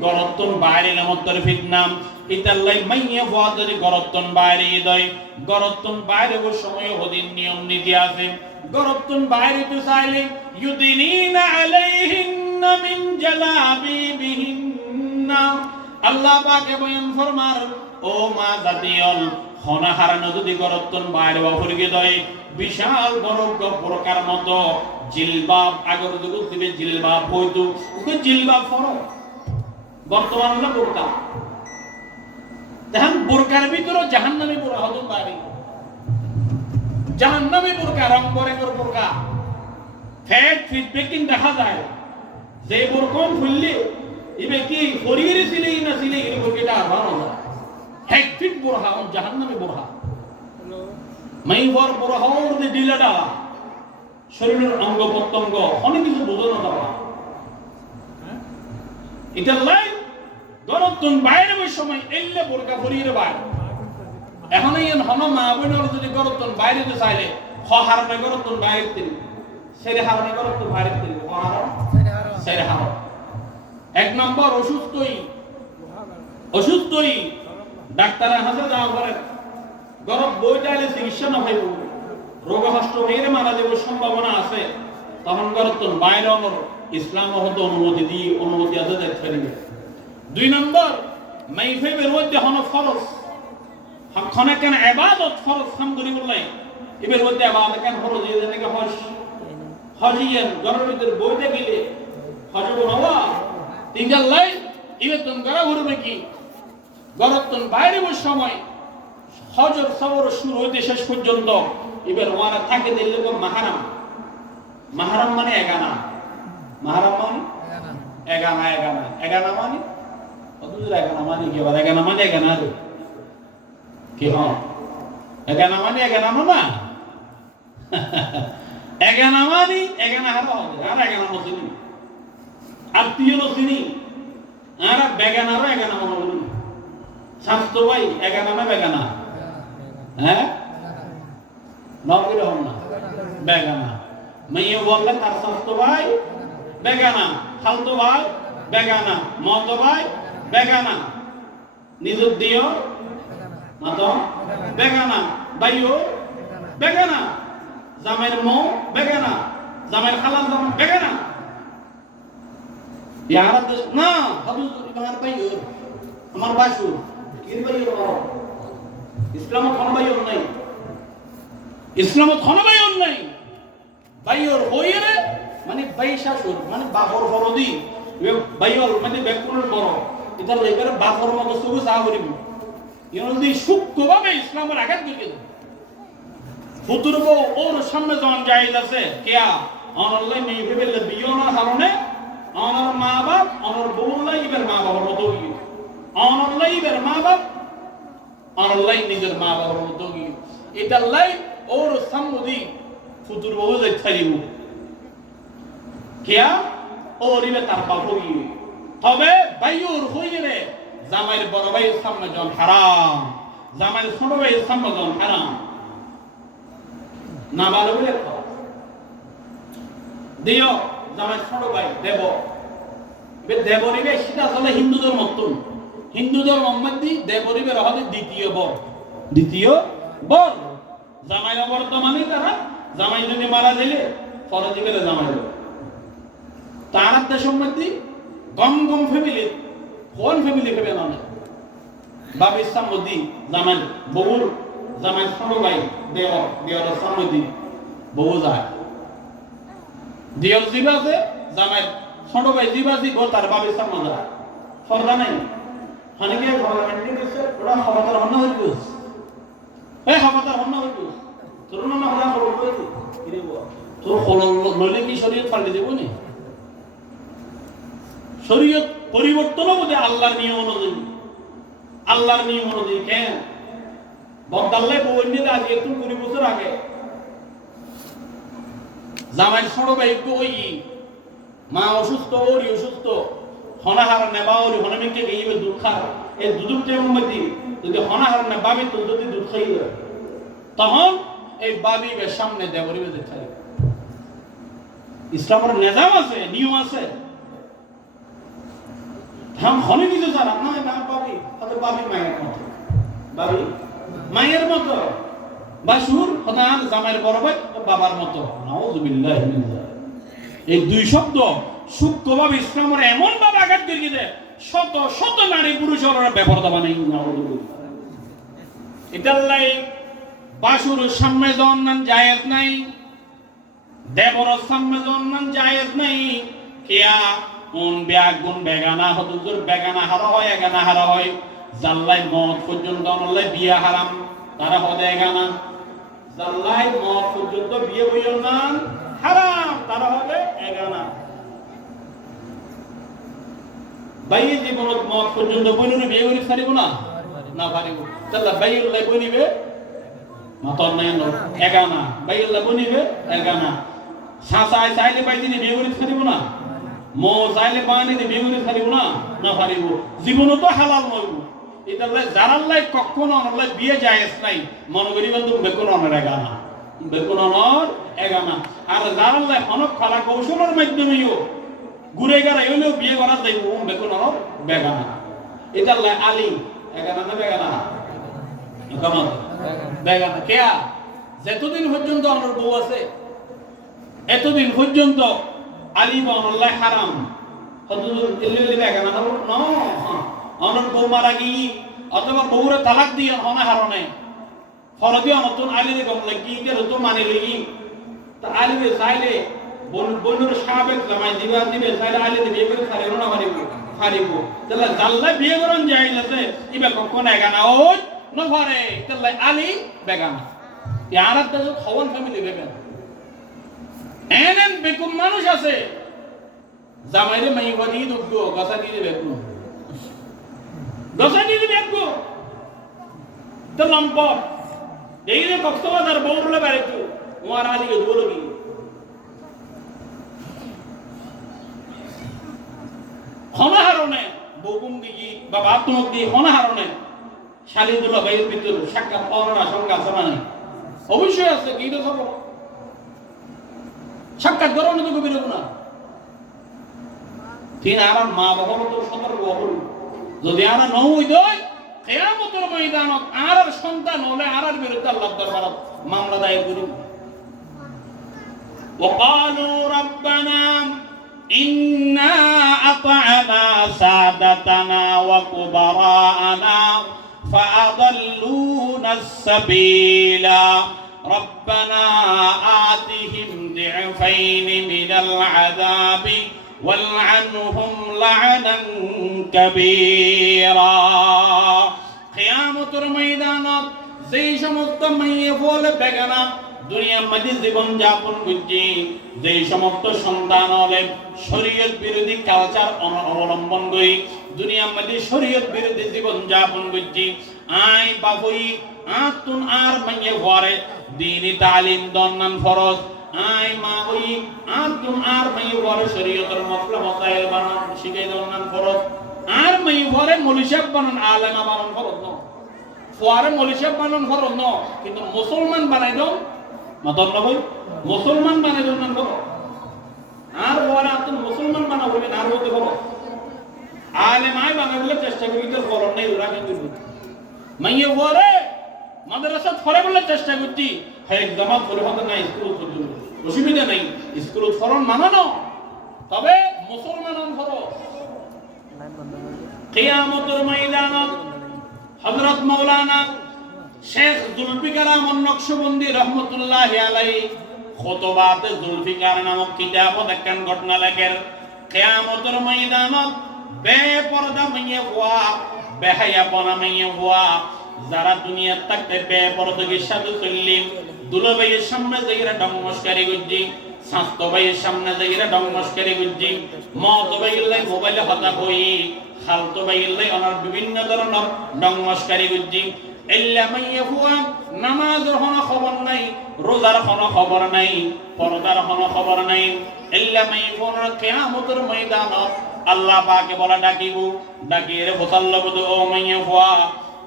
গরতন বাইরে নামতর ফিতনাম ইতাল্লাই মাইয়া ওয়াহাতুন গরতন বাইরে দয় গরতন বাইরে ওই সময় হদিন নিয়ম নীতি আছে। গরতন বাইরে তো চাইলে ইউদিনিনা আলাইহিন্না মিন জালাবিবিহিন্না। আল্লাহ পাক বয়ান ফরমার ও মা জাতিয়ল হনা হারানো যদি গরতন বাইরে বাফরগে দয় বিশাল বড় প্রকার মতো জিলবাব আগর যুগ দিবে জিলবাব হইতো ওকে জিলবাব ফরো বর্তমান হলো বোরকা। দেখেন বোরকার ভিতরে জাহান্নামী বোরকা হতো বাইরে, জাহান্নামী বোরকা রং বরের বোরকা ফ্যাট ফিডব্যাকিং দেখা যায়। যে বোরকম ফুললে ইবে কি ফরিয়ে ছিলে না ছিলে এই বোরকাটা আরবানো যায় হেড ফিট বোরকা ও জাহান্নামী বোরকা মাইবর বোরহাওর যে ডিলাটা শরীরের অঙ্গ প্রত্যঙ্গ অনেক কিছু বোঝানো যাবে। এটা লাই গরতন বাইরে ওই সময় এলে বোরকা ফরিয়ে বাইরে। এখন এই হন মা বোনের যদি গরতন বাইরে তো চাইলে হারানো গরতন বাইরে তিনি সেরে হারানো গরতন বাইরে তিনি সেরে হারানো। এক নম্বর অসুস্থই ডাক্তারের হাতে যাওয়া করে গরম বই চাইলে চিকিৎসা না হইব, রোগ হষ্ট হয়ে মারা যাবার সম্ভাবনা আছে। তখন গরতন বাইরে ইসলাম হতে অনুমতি আছে দেখতে নিবে। 2 নম্বর মাইফেবের মধ্যে হন ফরজ হনে কেন ইবাদত ফরজ কাম করি বললাই এবের মধ্যে ইবাদত কেন ফরজ এই যেটাকে হজিয়ান গরমের ভিতর বইতে গেলে হজব হওয়া তিনজাল লাই ইবে তুমি গরা ঘুরবে কি গরতন বাইরে ওই সময় হজর সবর শুরু হইতে শেষ পর্যন্ত এবার ওয়ারা থাকে দিলে মাহারাম। মাহারাম মানে এগানা, মাহারাম মানে এগানা মানে হুজুর এগানা মানে কি আবার এগানা মানে এগানা রে কি হ এগানা মানে এগানা না এগানা মানে এগানা হারা হবে আর এগানা মসিনি আত্মীয় নসিনি আর বেগানারও এগানা মনে বলুন স্বাস্থ্য ভাই এগানা না বেগানা হ্যাঁ নবীর হন না বেগানা। মেয়ে বললে তার স্বাস্থ্য ভাই বেগানা, খালতো ভাই বেগানা, মত ভাই বেগানা, নিজের দিও মত বেগানা, ভাইও বেগানা, জামাইয়ের মৌ বেগানা, জামাইয়ের খালার জামাই বেগানা। ইয়ার দেশ না হাদুস আমার ভাইও আমার বাসু কি ভাইও ইসলামত কোন ভাইও নাই, ইসলামত কোন ভাইও নাই। ভাইওর হইরে মানে ভাই শাশুর মানে বাপর ফরদি ভাইওর মানে বেকুনের বড় এটা লইবার বাপর মতো শুরু চা করিব ইনদি সূক্ষ্মভাবে ইসলামের আঘাত দিকে ফুতুর বউ ওর সামনে যখন জায়েজ আছে কেয়া অনলাই নেই ভেবে বিয়ে না কারণে অনর মা বাপ অনর বউলাই ইবের মা বাবার মতো গিয়ে অনলাই ইবের মা বাপ অনলাই নিজের মা বাবার মতো গিয়ে এটা লাই ওর সামনে ফুতুর বউ যাই ছাড়িব কেয়া ওরিবে তার বাপ গিয়ে। তবে ভাইওর হইরে জামাইয়ের বড় ভাইয়ের সামনে জন হারাম, জামাইয়ের ছোট ভাইয়ের সামনে জন হারাম না ভালো বলে দিও। জামাই ছোট ভাই দেব দেবরিবে সেটা আসলে হিন্দুদের মতন, হিন্দুদের মধ্যে দেবরিবে রহলে দ্বিতীয় বর, দ্বিতীয় বর জামাই বর্তমানে তারা জামাই যদি মারা গেলে ফরজি গেলে জামাই তার দেশের মধ্যে গম গম ফ্যামিলি কোন ফ্যামিলি ভেবে না বাবির সামদি জামাই বউর জামাই ছোট ভাই দেওয়ার সামদি বউ যায় দিয়র জিবা আছে জামাই ছোট ভাই জিবা জি তার বাবির সামনে যায় ফরদা নাই হানিকে গভর্নমেন্ট দিছে ওরা খবরদার হন হইল এই খবরদার হন হইল তোর না হলা খবর কইছি কি রে তোর খলল নইলে কি শরীয়ত পাল্টে দেব নি? শরীয়ত পরিবর্তন হবে আল্লাহর নিয়ম অনুযায়ী, আল্লাহর নিয়ম অনুযায়ী। কেন বদলালে বউন্যে আজ একটু 20 বছর আগে জামাই ছোট ভাই কই মা অসুস্থ ওরি অসুস্থ হনাহার নেবা ওরি হনামিকে গিয়ে দুধ খার এই দুধুর টাইমের মধ্যে যদি হনাহার না বাবি তো যদি দুধ খাই তখন এই বাবিবের সামনে দেবরিবে দেখাই ইসলামের নিজাম আছে, নিয়ম আছে। हम होने नहीं देता ना ना बाबी अगर बाबी मायर मत बाबी मायर मत बाशुर खदान জামাইয়ের বড় ভাই বাবার মতো নাউযুবিল্লাহি মিন যালিক। এই দুই শব্দ সূক্ষ্মভাবে ইসলামের এমন ভাবে আঘাত দিয়ে দেয় শত শত নারী পুরুষের বেপরদা বানাই নাউযুবিল্লাহ। এটার লাই বাশুর সামনে জন্নান জায়েজ নাই, দেবর সামনে জন্নান জায়েজ নাই। কিয়া কোন ব্যাগুন বেগানা হদুর বেগানা হারা হয় এগানা হারা হয় জাল্লাই মত পর্যন্ত অনলাই বিয়া হারাম তারা হদে এগানা জাল্লাই মত পর্যন্ত বিয়ে হইল না হারাম তারা হদে এগানা। বাইয়ে জীবন মত পর্যন্ত বইনুরে বিয়ে করি পারিব না না পারিব তাহলে বাইউল্লাহ বনিবে মাতর নাই এগানা বাইউল্লাহ বনিবে এগানা সাসাই চাইলে বাইদিনে বিয়ে করি পারিব না মো চাইলে বানি দি বিয়ে করি পারিব না না পারিব জীবন তো হালাল নইব। এটা যারার লাই কখনো অনলাই বিয়ে জায়েজ নাই মন করিবেন তুমি বেকুন অনর এগানা বেকুন অনর এগানা। আর যারার লাই অনক কলা কৌশলের মাধ্যমেও ঘুরে গেলে হইলেও বিয়ে করা যাইব বেকুন অনর বেগানা। এটা লাই আলী এগানা না বেগানা কামাল বেগানা কেয়া যতদিন পর্যন্ত অনর বউ আছে এতদিন পর্যন্ত আলী বা অনল্লাহ হারাম হদুর ইল্লি বেগানা না অনর বউ মারা গিয়ে অথবা বউরে তালাক দিয়ে হনা হারনে ফরদি অনতন আলিরে গম লাগি তে তো মানে লাগি তা আলিরে চাইলে বনুর সাবেক জামাই দিবা দিবে চাইলে আলিরে বিয়ে করে ছাড়ে না মারিব ছাড়িব তাহলে জাল্লা বিয়ে করন যাই আছে ইবে কখন এগানা ওই ন পারে তাহলে আলী বেগানা ইয়ার তো খাওয়ান ফ্যামিলি বেবেন এনেন বেকুম মানুষ আছে জামাইরে মাই বাদি দুগো গাছা দিয়ে বেকুম গাছা দিয়ে বেকুম তো লম্পট এই যে কক্সবাজার বউরলে বাইরে ওয়ার আদিকে দৌলবি হনাহারণে বকুম দিই বা বাতমক দিয়ে হনাহারণে শালীদুল্লাহ ভাইয়ের ভিতর সাক্ষাৎ পাওয়ার আশঙ্কা আছে মানে অবশ্যই আছে কি তো সব সাক্ষাৎ করানো তো কবির গুনাহ তিন আর মা বাবা তো সতর্ক হল যদি আনা নহই দয় কিয়ামতের ময়দানত আর সন্তান হলে আর বিরুদ্ধে আল্লাহর দরবারে মামলা দায়ের করিব وقالوا ربنا إنا أطعنا سادتنا وكبراءنا فأضلونا السبيل ربنا آتهم ضعفين من العذاب والعنهم لعنا كبيرا কিয়ামতের ময়দানত যেই সমস্ত মেয়ে বলে বেগানা দুনিয়ার মাঝে জীবন যাপন করছে যেই সমস্ত সন্তান হলে শরীয়ত বিরোধী কালচার অবলম্বন করি দুনিয়ার মাঝে শরীয়ত বিরোধী জীবন যাপন করছে আই বাবুই আতুন আর মাইয়ে ঘরে দ্বীনি তালিম দন্নান ফরজ আই মা ওই আতুন আর মাইয়ে ঘরে শরীয়তের মসলা মসাইল বানান শিখাই দন্নান ফরজ আর মাইয়ে ঘরে মৌলুসাব বানান আলেমা বানান ফরজ ন ফুয়ারে মৌলুসাব বানান ফরজ ন কিন্তু মুসলমান বানাই দাও মাতন না ভাই মুসলমান বানাই দন্নান ফরজ আর ওরা আতুন মুসলমান বানা বলবেন আর হতে ফরজ আলেমাই বানাই বলে চেষ্টা করি তো ফরজ নাই ওরা কিন্তু মাইয়ে ঘরে মাদ্রাসা ফরে বলে চেষ্টা করছি হ্যাঁ জামাত ফরে হতে না স্কুল অসুবিধা নাই স্কুল ফরন মানানো তবে মুসলমান ফরজ কিয়ামতের ময়দানত হযরত মাওলানা শেখ জুলফিকার আহমদ নকশবন্দি রহমাতুল্লাহি আলাইহি খুতবাতে জুলফিকার নামক কিতাবত একখান ঘটনা লেখেন কিয়ামতের ময়দানত বেপরদা মাইয়ে হওয়া বেহায়াপনা মাইয়ে হওয়া যারা দুনিয়ার থাকতে বেপরদগির সাথে চললি দুলাভাইয়ের সামনে যাইরা ডংমস্কারি করছি স্বাস্থ্য ভাইয়ের সামনে যাইরা ডংমস্কারি করছি মত ভাইয়ের মোবাইলে হতা হই খালতো ভাইয়ের অনার বিভিন্ন ধরনের ডংমস্কারি করছি এল্লা মাইয়া হুয়া নামাজের কোনো খবর নাই রোজার কোনো খবর নাই পরদার কোনো খবর নাই এল্লা মাইয়া কিয়ামতের ময়দানত আল্লাহ পাকে বলা ডাকিব ডাকিয়ে বসাল্লাবু ও মাইয়া হুয়া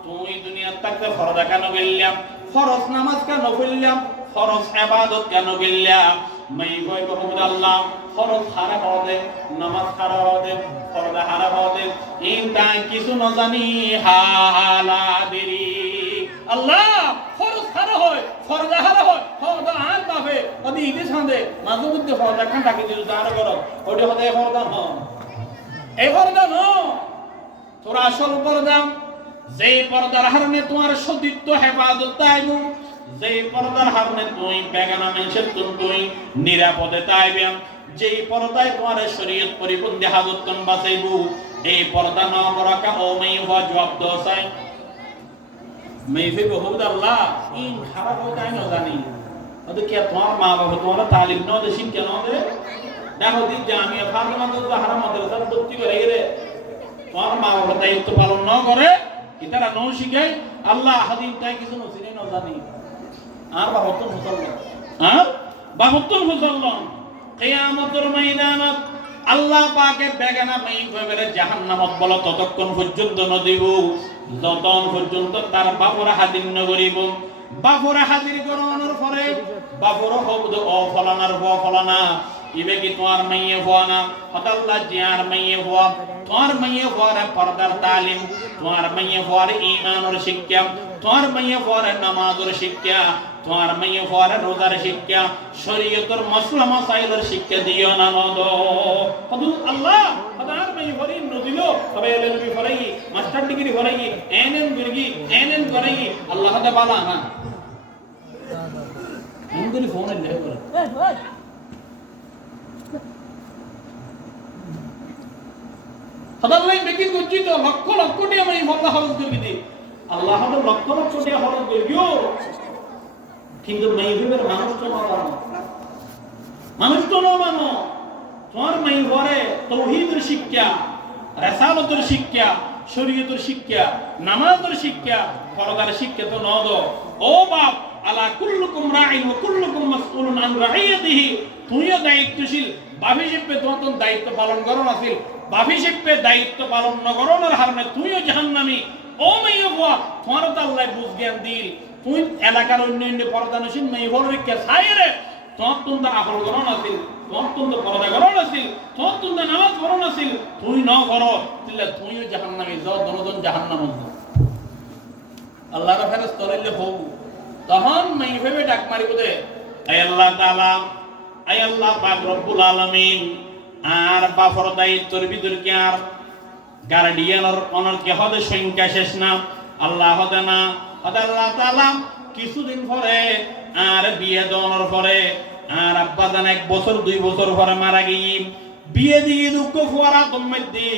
তুই দুনিয়ার থাকতে ফরজ কেন গেলাম ফরজ নামাজ কেন পড়লাম ফরজ ইবাদত কেন গেলাম মাই কই বহুত আল্লাহ ফরজ খারাপ হবে নামাজ খারাপ হবে ফরজ খারাপ হবে ইনটা কিছু না জানি হালাদিরি আল্লাহ ফরজ খারাপ হয় ফরজ খারাপ হয় ফরজ আর পাবে ওদি ইদি সান্দে মাঝে মধ্যে ফরজ কেন ডাকি দিল জার করো ওটা হতে ফরজ না এই ফরজ না তোরা আসল ফরজ যেই পর্দার হারনে তোমার সতীত্ব হেফাজত তাইবু যেই পর্দার হারনে তুই বেগানা মানুষের তুই নিরাপদে তাইবে যেই পর্দায় তোমার শরীয়ত পরিপন্থী হাজতন বাঁচাইবু এই পর্দা না করাকা ও মাই হওয়া জবাব দোসাই মেইফে বহুত আল্লাহ ইন খারাপ হতে আই না জানি ওদের কি তোমার মা বাবা তোমার তালিম ন দে শিক্ষা ন দে দেখো দি জামিয়া ফাতেমা তো হারাম মাদ্রাসা ভর্তি করে গেলে তোমার মা বাবা দায়িত্ব পালন ন করে ইতারা নৌ শিখাই আল্লাহ হাদিম তাই কিছু নসিনে ন জানি আর বাহত্তর মুসলমান আর বাহত্তর মুসলমান কিয়ামতের ময়দানত আল্লাহ পাকে বেগানা মাই কইবে জাহান্নামত বল ততক্ষণ পর্যন্ত ন দিব যতক্ষণ পর্যন্ত তার বাপরা হাজির ন করিব বাপরা হাজির করানোর পরে বাপর শব্দ অফলানার ফলানা ইবে কি তোমার মাইয়ে হওয়া না হতাল্লাহ জিয়ার মাইয়ে হওয়া তোমার মাইয়ে হওয়ার পর্দার তালিম তোমার মাইয়ে হওয়ার ঈমানের শিক্ষা তোমার মাইয়ে হওয়ার নামাজের শিক্ষা তোমার মাইয়ে হওয়ার রোজার শিক্ষা শরীয়তের মাসলা মাসাইলের শিক্ষা দিও না নদ হদু আল্লাহ হদার মাইয়ে হরি নদিলো তবে এলএলবি ফরাই মাস্টার ডিগ্রি ফরাই এনএন বিরগি এনএন করাই আল্লাহ দে বালা না এমন ফোন এলে করে সদাল্লাই বেকি করছি তো লক্ষ লক্ষ টাকা আমি মোল্লা খরচ করে দিই আল্লাহ তো লক্ষ লক্ষ টাকা খরচ করিও কিন্তু মাইফের মানুষ তো না মানুষ তো না মানো তোমার মাই ঘরে তাওহীদের শিক্ষা রিসালাতের শিক্ষা শরীয়তের শিক্ষা নামাজের শিক্ষা ফরদার শিক্ষা তো ন দো ও বাপ আলা কুল্লুকুম রাঈন ওয়া কুল্লুকুম মাসউলুন আন রাঈয়াতিহি তুইও দায়িত্বশীল বাপ হিসেবে তোমার দায়িত্ব পালন করো নাছিল বাপ হিসেবে দায়িত্ব পালন ন করোনার কারণে তুইও জাহান্নামী ও মাইয়া বুয়া তোমারও তো আল্লাহ বুঝ জ্ঞান দিল তুই এলাকার অন্য অন্য পর্দানসীন মাই হল রেখে সাইরে তোর আকল করণ আছিল, তোর পর্দা করণ আছিল, তোর নামাজ করণ আছিল, তুই ন কর তাহলে তুইও জাহান্নামে যাও, দনজন জাহান্নামে যাও। আল্লাহর ফেরেশতা লইলে হোক তখন মাই ভেবে ডাক মারিব দে, আয় আল্লাহ তাআলা, আয় আল্লাহ পাক রব্বুল আলামিন, আর বাফর দায়িত্বর ভিতর কি আর গার্ডিয়ানের অনর কে হদে সংখ্যা শেষ না, আল্লাহ হদে না আল্লাহ তাআলা কিছুদিন পরে আর বিয়ে দেওয়ার পরে আর আব্বা জান 1 বছর 2 বছর পরে মারা গিয়ে বিয়ে দিয়ে দুঃখ ফুয়ারা তোমাদ্দি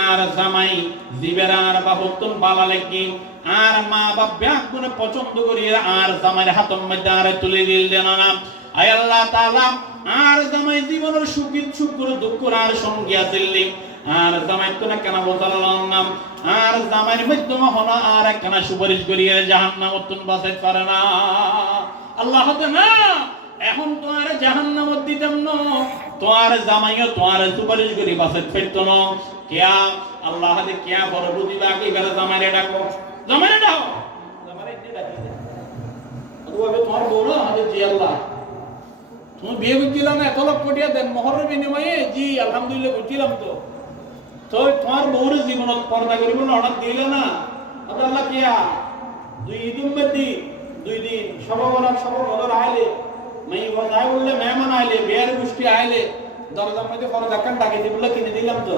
আর জামাই জিবেরা আর বাবুতন বালা লাগি আর মা বাপ ব্যাগ গুনে পছন্দ করি আর জামাইয়ের হাতের মধ্যে আর তুলে দিল দেন না। আয় আল্লাহ তাআলা, আর জামাই জীবনের সুখিত শুক্র দুঃখ আর সঙ্গী আছিলি, আর জামাই তো না কেন বললাম নাম, আর জামাইয়ের মাধ্যমে হলো আর একখানা সুপারিশ করিয়ে জাহান্নাম উত্তন বাঁচাইতে পারে না। আল্লাহ হতে না এখন তোমার জাহান্নাম দিতাম না, তোমার জামাইও তোমার সুপারিশ করি বাঁচাইতে পারতো না। কেয়া আল্লাহ হাতে কেয়া বড় বুঝিবা কি বেলা জামাইরে ডাকো, জামাইরে ডাকো, জামাইরে এনে ডাকি দে ওভাবে তোমার বড় হাতে জি আল্লাহ তুমি বিয়ে করছিলাম না, এত লক্ষ টাকা দেন মোহরের বিনিময়ে, জি আলহামদুলিল্লাহ করছিলাম তো, তো তোমার বউর জীবনত পর্দা করিব না অর্ডার দিলে না, আল্লাহ কিয়া 2 ঈদ উম্মতি 2 দিন সববরাত সববদর আইলে মাই বাজায় বললে মেহমান আইলে বিয়ের গোষ্ঠী আইলে দরজার মধ্যে পর্দা কান ডাকে দিবলে কিনে দিলাম তো।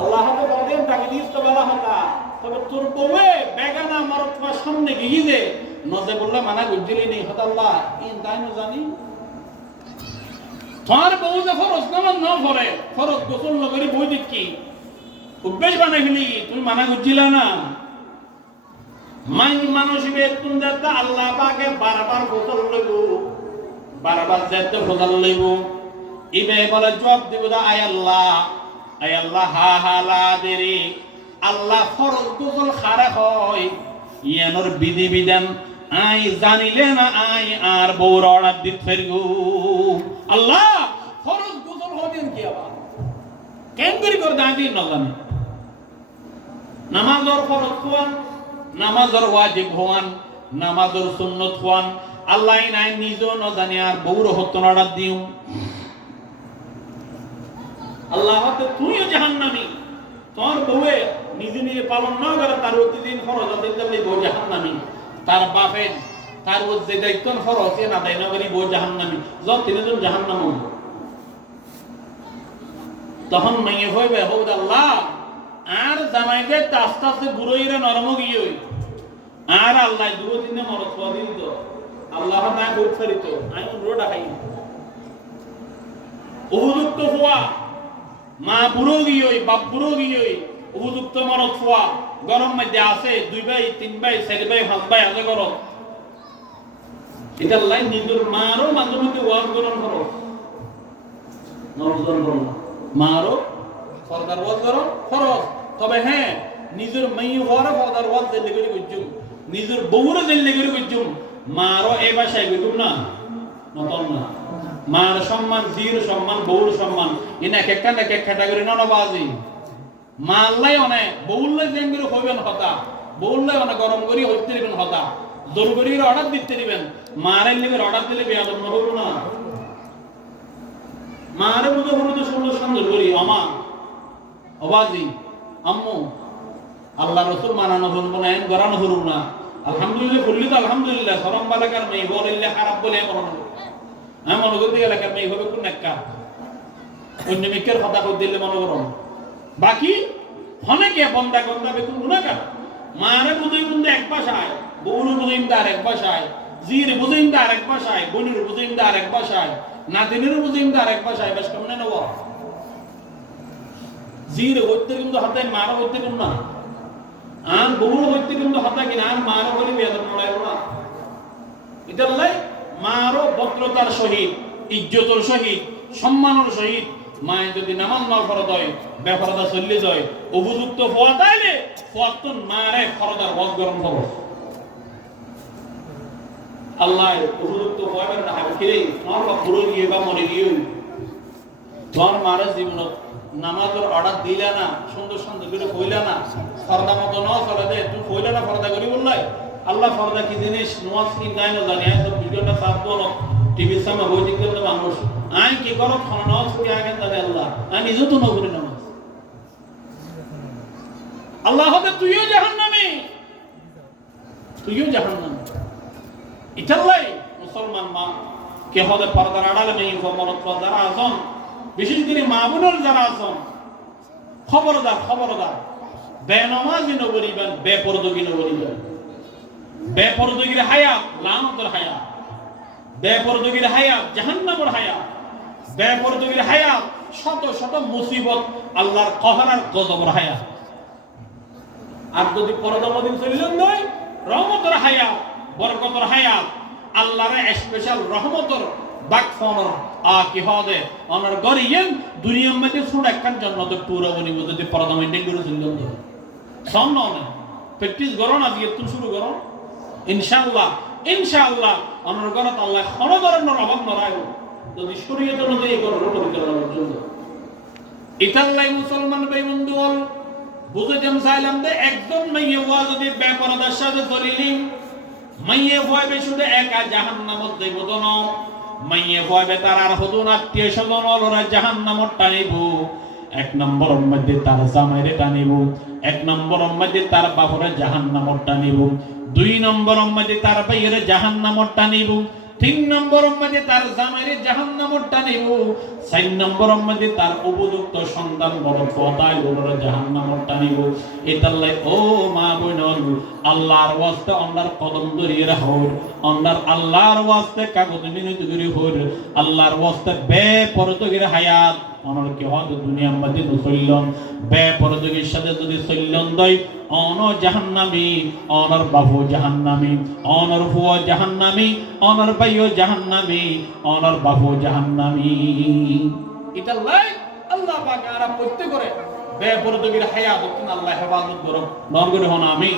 আল্লাহ তো বলেন ডাকে দিস তো বলা হতা, তবে তোর বউয়ে বেগানা মরদ তোমার সামনে গিয়ে দে নজে বললে মানা গুজিলি নেই হতা আল্লাহ ইন তাই না জানি তোমার বউ যে ফরজ নামাজ না পড়ে ফরজ গোসল নগরী বই দেখি খুব বেশ বানাই ফেলি তুমি মানা গুজিলা না। মাই মানুষ বেতুন দেতা আল্লাহ পাকে বারবার গোসল লইব, বারবার যেতে গোসল লইব, ইবে বলে জবাব দিব দা আয় আল্লাহ হা হা লা দেরি, আল্লাহ ফরজ গোসল খারে হয় ইয়ানোর বিধি বিধান আই জানিলে না আই আর বউর অর্ডার দিত ফেরগু। আল্লাহ ফরজ গোসল হতেন কি আবার কেন করে দাঁড়ি না জানে, নামাজর ফরজ হওয়ান, নামাজর ওয়াজিব হওয়ান, নামাজর সুন্নত হওয়ান আল্লাহ নাই নিজও না জানি আর বউর হতন অর্ডার দিও। আল্লাহ হতে তুইও জাহান্নামী, তোর বউয়ে নিজে নিজে পালন না করে তার প্রতিদিন ফরজ আছে তাহলে বউ জাহান্নামী, তার বাপের তার যে দায়িত্ব ফরজ এ না দেয় না করি বউ জাহান্নামী, যত তিনজন জাহান্নাম। তখন মাইয়ে হইবে হোক আল্লাহ আর জামাইকে আস্তে আস্তে বুড়োইরে নরম গিয়ে আর আল্লাহ 2 দিনে মরত দিন তো আল্লাহ না কই ফেরিত আমি রোডা খাই উপযুক্ত হওয়া মা বুড়ো গিয়ে বাপ বুড়ো গিয়ে উপযুক্ত মরত হওয়া গরম মধ্যে আছে 2 ভাই 3 ভাই 4 ভাই 5 ভাই আছে গরম, এটা আল্লাহ নিজের মারও মাঝে মধ্যে ওয়াজ গরম করো নরজন করো মারও সরকার ওয়াজ করো খরচ, তবে হ্যাঁ নিজের মাইয়ে হওয়ার ফরদার ওয়াজ দিলে করে বুঝুম, নিজের বউরে দিলে করে বুঝুম, মারও এই ভাষায় বুঝুম না নতন না, মার সম্মান জির সম্মান বউর সম্মান এনে এক এক ক্যাটাগরি ননবাজি মা আল্লাহ অনেক বউল্লাই যেন করে হইবেন হতা, বউল্লাই অনেক গরম করি হইতে দিবেন হতা, জোর করি অর্ডার দিতে দিবেন, মারের লিগের অর্ডার দিলে বেয়াদব না হইব না, মারে বুঝে বুঝে সুন্দর সুন্দর করি আমা অবাজি আম্মু আল্লাহ রসুল মানানো হল না এন গড়ানো হল না, আলহামদুলিল্লাহ বললি তো আলহামদুলিল্লাহ সরম বালাকার মেয়ে বলিল্লাহ খারাপ বলে মনে আমি মনে করতে গেলে মেয়ে হবে কোন একটা অন্য মেয়ের কথা কই দিলে মনে করো বাকি অনেকে বন্দা গন্দা বেতন গুণাকার মারে বুঝেই বুঝে এক ভাষায়, বউর বুঝেই তার এক ভাষায়, জির বুঝেই তার এক ভাষায়, বোনের বুঝেই তার এক ভাষায়, নাতিনের বুঝেই তার এক ভাষায়, বেশ কেমনে নেব জির হইতে কিন্তু হাতে মারো হইতে কিন্তু না আর বউর হইতে কিন্তু হাতে কিনা আর মারো বলি বেদন নড়াই না, এটা লাই মারো ভদ্রতার সহিত ইজ্জতের সহিত সম্মানের সহিত মায় যদি নামাজ না ফরজ হয় বেফরদা চললে যায় উপযুক্ত ফোয়া তাইলে ফোয়াতন মারে ফরদার ওয়াজ গরম হবে আল্লাহ উপযুক্ত ফোয়াবেন না হবে কিরে তোমার বা পুরো গিয়ে বা মরে গিয়ে তোমার মারে জীবন নামাজের অর্ডার দিলে না সুন্দর সুন্দর করে কইলা না ফরদা মতো ন চলে দে তুমি কইলা না ফরদা করি বললাই আল্লাহ ফরদা কি জিনিস নামাজ কি জানি না জানি তো ভিডিওটা সাফ করো টিভির সামনে বই দেখতে মানুষ আই কি করো নামাজ কি আগে জানে আল্লাহ আমি নিজে তো নকরি নামাজ আল্লাহ হবে তুইও জাহান্নামে ইতাল্লাই মুসলমান মা কে হবে পর্দার আড়ালে নেই মনত যারা আছেন বিশেষ করে মা বোনের যারা আছেন খবরদার বেনামাজি নবরিবেন বেপরদগী নবরিবেন বেপরদগীর হায়াত লানতের হায়াত বেপরদগীর হায়াত জাহান্নামের হায়াত বেপরদগীর হায়াত শত শত মুসিবত আল্লাহর কহর আর গজবের হায়াত আর যদি পর্দা মদিন চলিলেন নয় রহমতের হায়াত বরকতের হায়াত আল্লাহর স্পেশাল রহমতের বাকফনর কি হবে অনর গরিয়েন দুনিয়ার মধ্যে সুড একখান জান্নাত পুরো বনি যদি পর্দা মেইনটেইন করে চলিলেন তো সামনে না প্র্যাকটিস করো না দিয়ে তুমি শুরু করো ইনশাআল্লাহ অনর গরত আল্লাহ কোন ধরনের অভাব নরায় যদি শরীয়ত অনুযায়ী করো পরিচালনার জন্য ইতাল্লাই মুসলমান ভাই বন্ধু বুঝেছেন চাইলাম যে একজন মাইয়ে হওয়া যদি বেপরদার সাথে চলিলি মাইয়ে ভয়বে শুধু একা জাহান্নামত যাইব না মাইয়ে ভয়বে তার আর হদুন আত্মীয় স্বজন ওরা জাহান্নামত টানিব এক নম্বরের মধ্যে তার জামাইরে টানিব এক নম্বরের মধ্যে তার বাপরে জাহান্নামত টানিব দুই নম্বরের মধ্যে তার ভাইয়েরে জাহান্নামত টানিব তিন নম্বরের মধ্যে তার জামাইরে জাহান্নামত টানিব চার নম্বরের মধ্যে তার উপযুক্ত সন্তান বড় পদায় ওরা জাহান্নামত টানিব এতাল্লাই ও মা বোন আল্লাহর ওয়াস্তে আল্লাহর কদম ধরিয়ে রাখো আল্লাহর ওয়াস্তে কাগজ মিনতি করে হর আল্লাহর ওয়াস্তে বেপরদগীর হায়াত অনর কি হয় দুনিয়ার মধ্যে চললন বেপরদগীর সাথে যদি চললন দই অন জাহান্নামী অনর বাবু জাহান্নামী অনর ফুয়া জাহান্নামী অনর ভাইও জাহান্নামী অনর বাবু জাহান্নামী এটা লাই আল্লাহ পাক আর পড়তে করে বেপরদগীর হায়াত তুমি আল্লাহ হেফাজত করো নরগরে হন আমি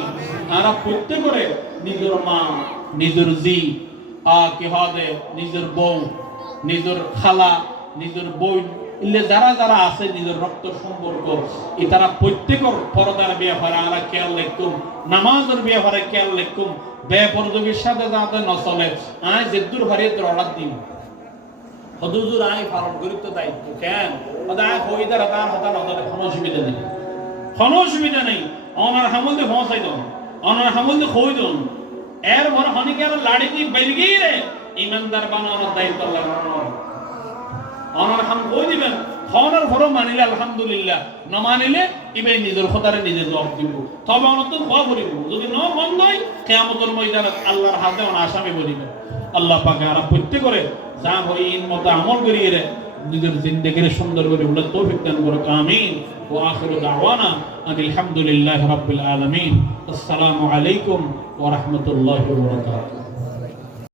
আর পড়তে করে নিজের মা নিজের জি কি হবে নিজের বউ নিজের খালা নিজের বোন ইলে যারা যারা আছে নিজের রক্ত সম্পর্ক এটারা প্রত্যেকের পর্দার ব্যাপারে আমরা খেয়াল রাখুম নামাজের ব্যাপারে খেয়াল রাখুম বেপরদগীর সাথে যাতে ন চলে আয় যেদূর হারিয়ে তোর অর্ডার দিন হদুজুর আয় পালন করি তো দায়িত্ব কেন আয় হইদার তার হতার হতার কোনো অসুবিধা নেই অনার হামল দিয়ে পৌঁছাই দন অনার হামল দিয়ে খই দন এর ভর হনিকে আর লাড়ি দিয়ে বেরিয়ে রে ইমানদার বানানোর দায়িত্ব আল্লাহ অনার হাম কই দিবেন খাওয়ানোর ভরও মানিলে আলহামদুলিল্লাহ না মানিলে ইবে নিজের খোদারে নিজে জবাব দিব তবে অনত খোয়া করিব যদি ন বন্ধ হয় কিয়ামতের ময়দানে আল্লাহর হাতে অন আসামি বলিবে আল্লাহ পাকে আর প্রত্যেক করে যা হই ইন মত আমল করিয়ে রে নিজের জিন্দেগির সুন্দর করে উল্লেখ তৌফিক দান করুক আমিন ওয়া আখিরু দাওয়ানা আলহামদুলিল্লাহি রাব্বিল আলামিন আসসালামু আলাইকুম ওয়া রাহমাতুল্লাহি ওয়া বারাকাতুহু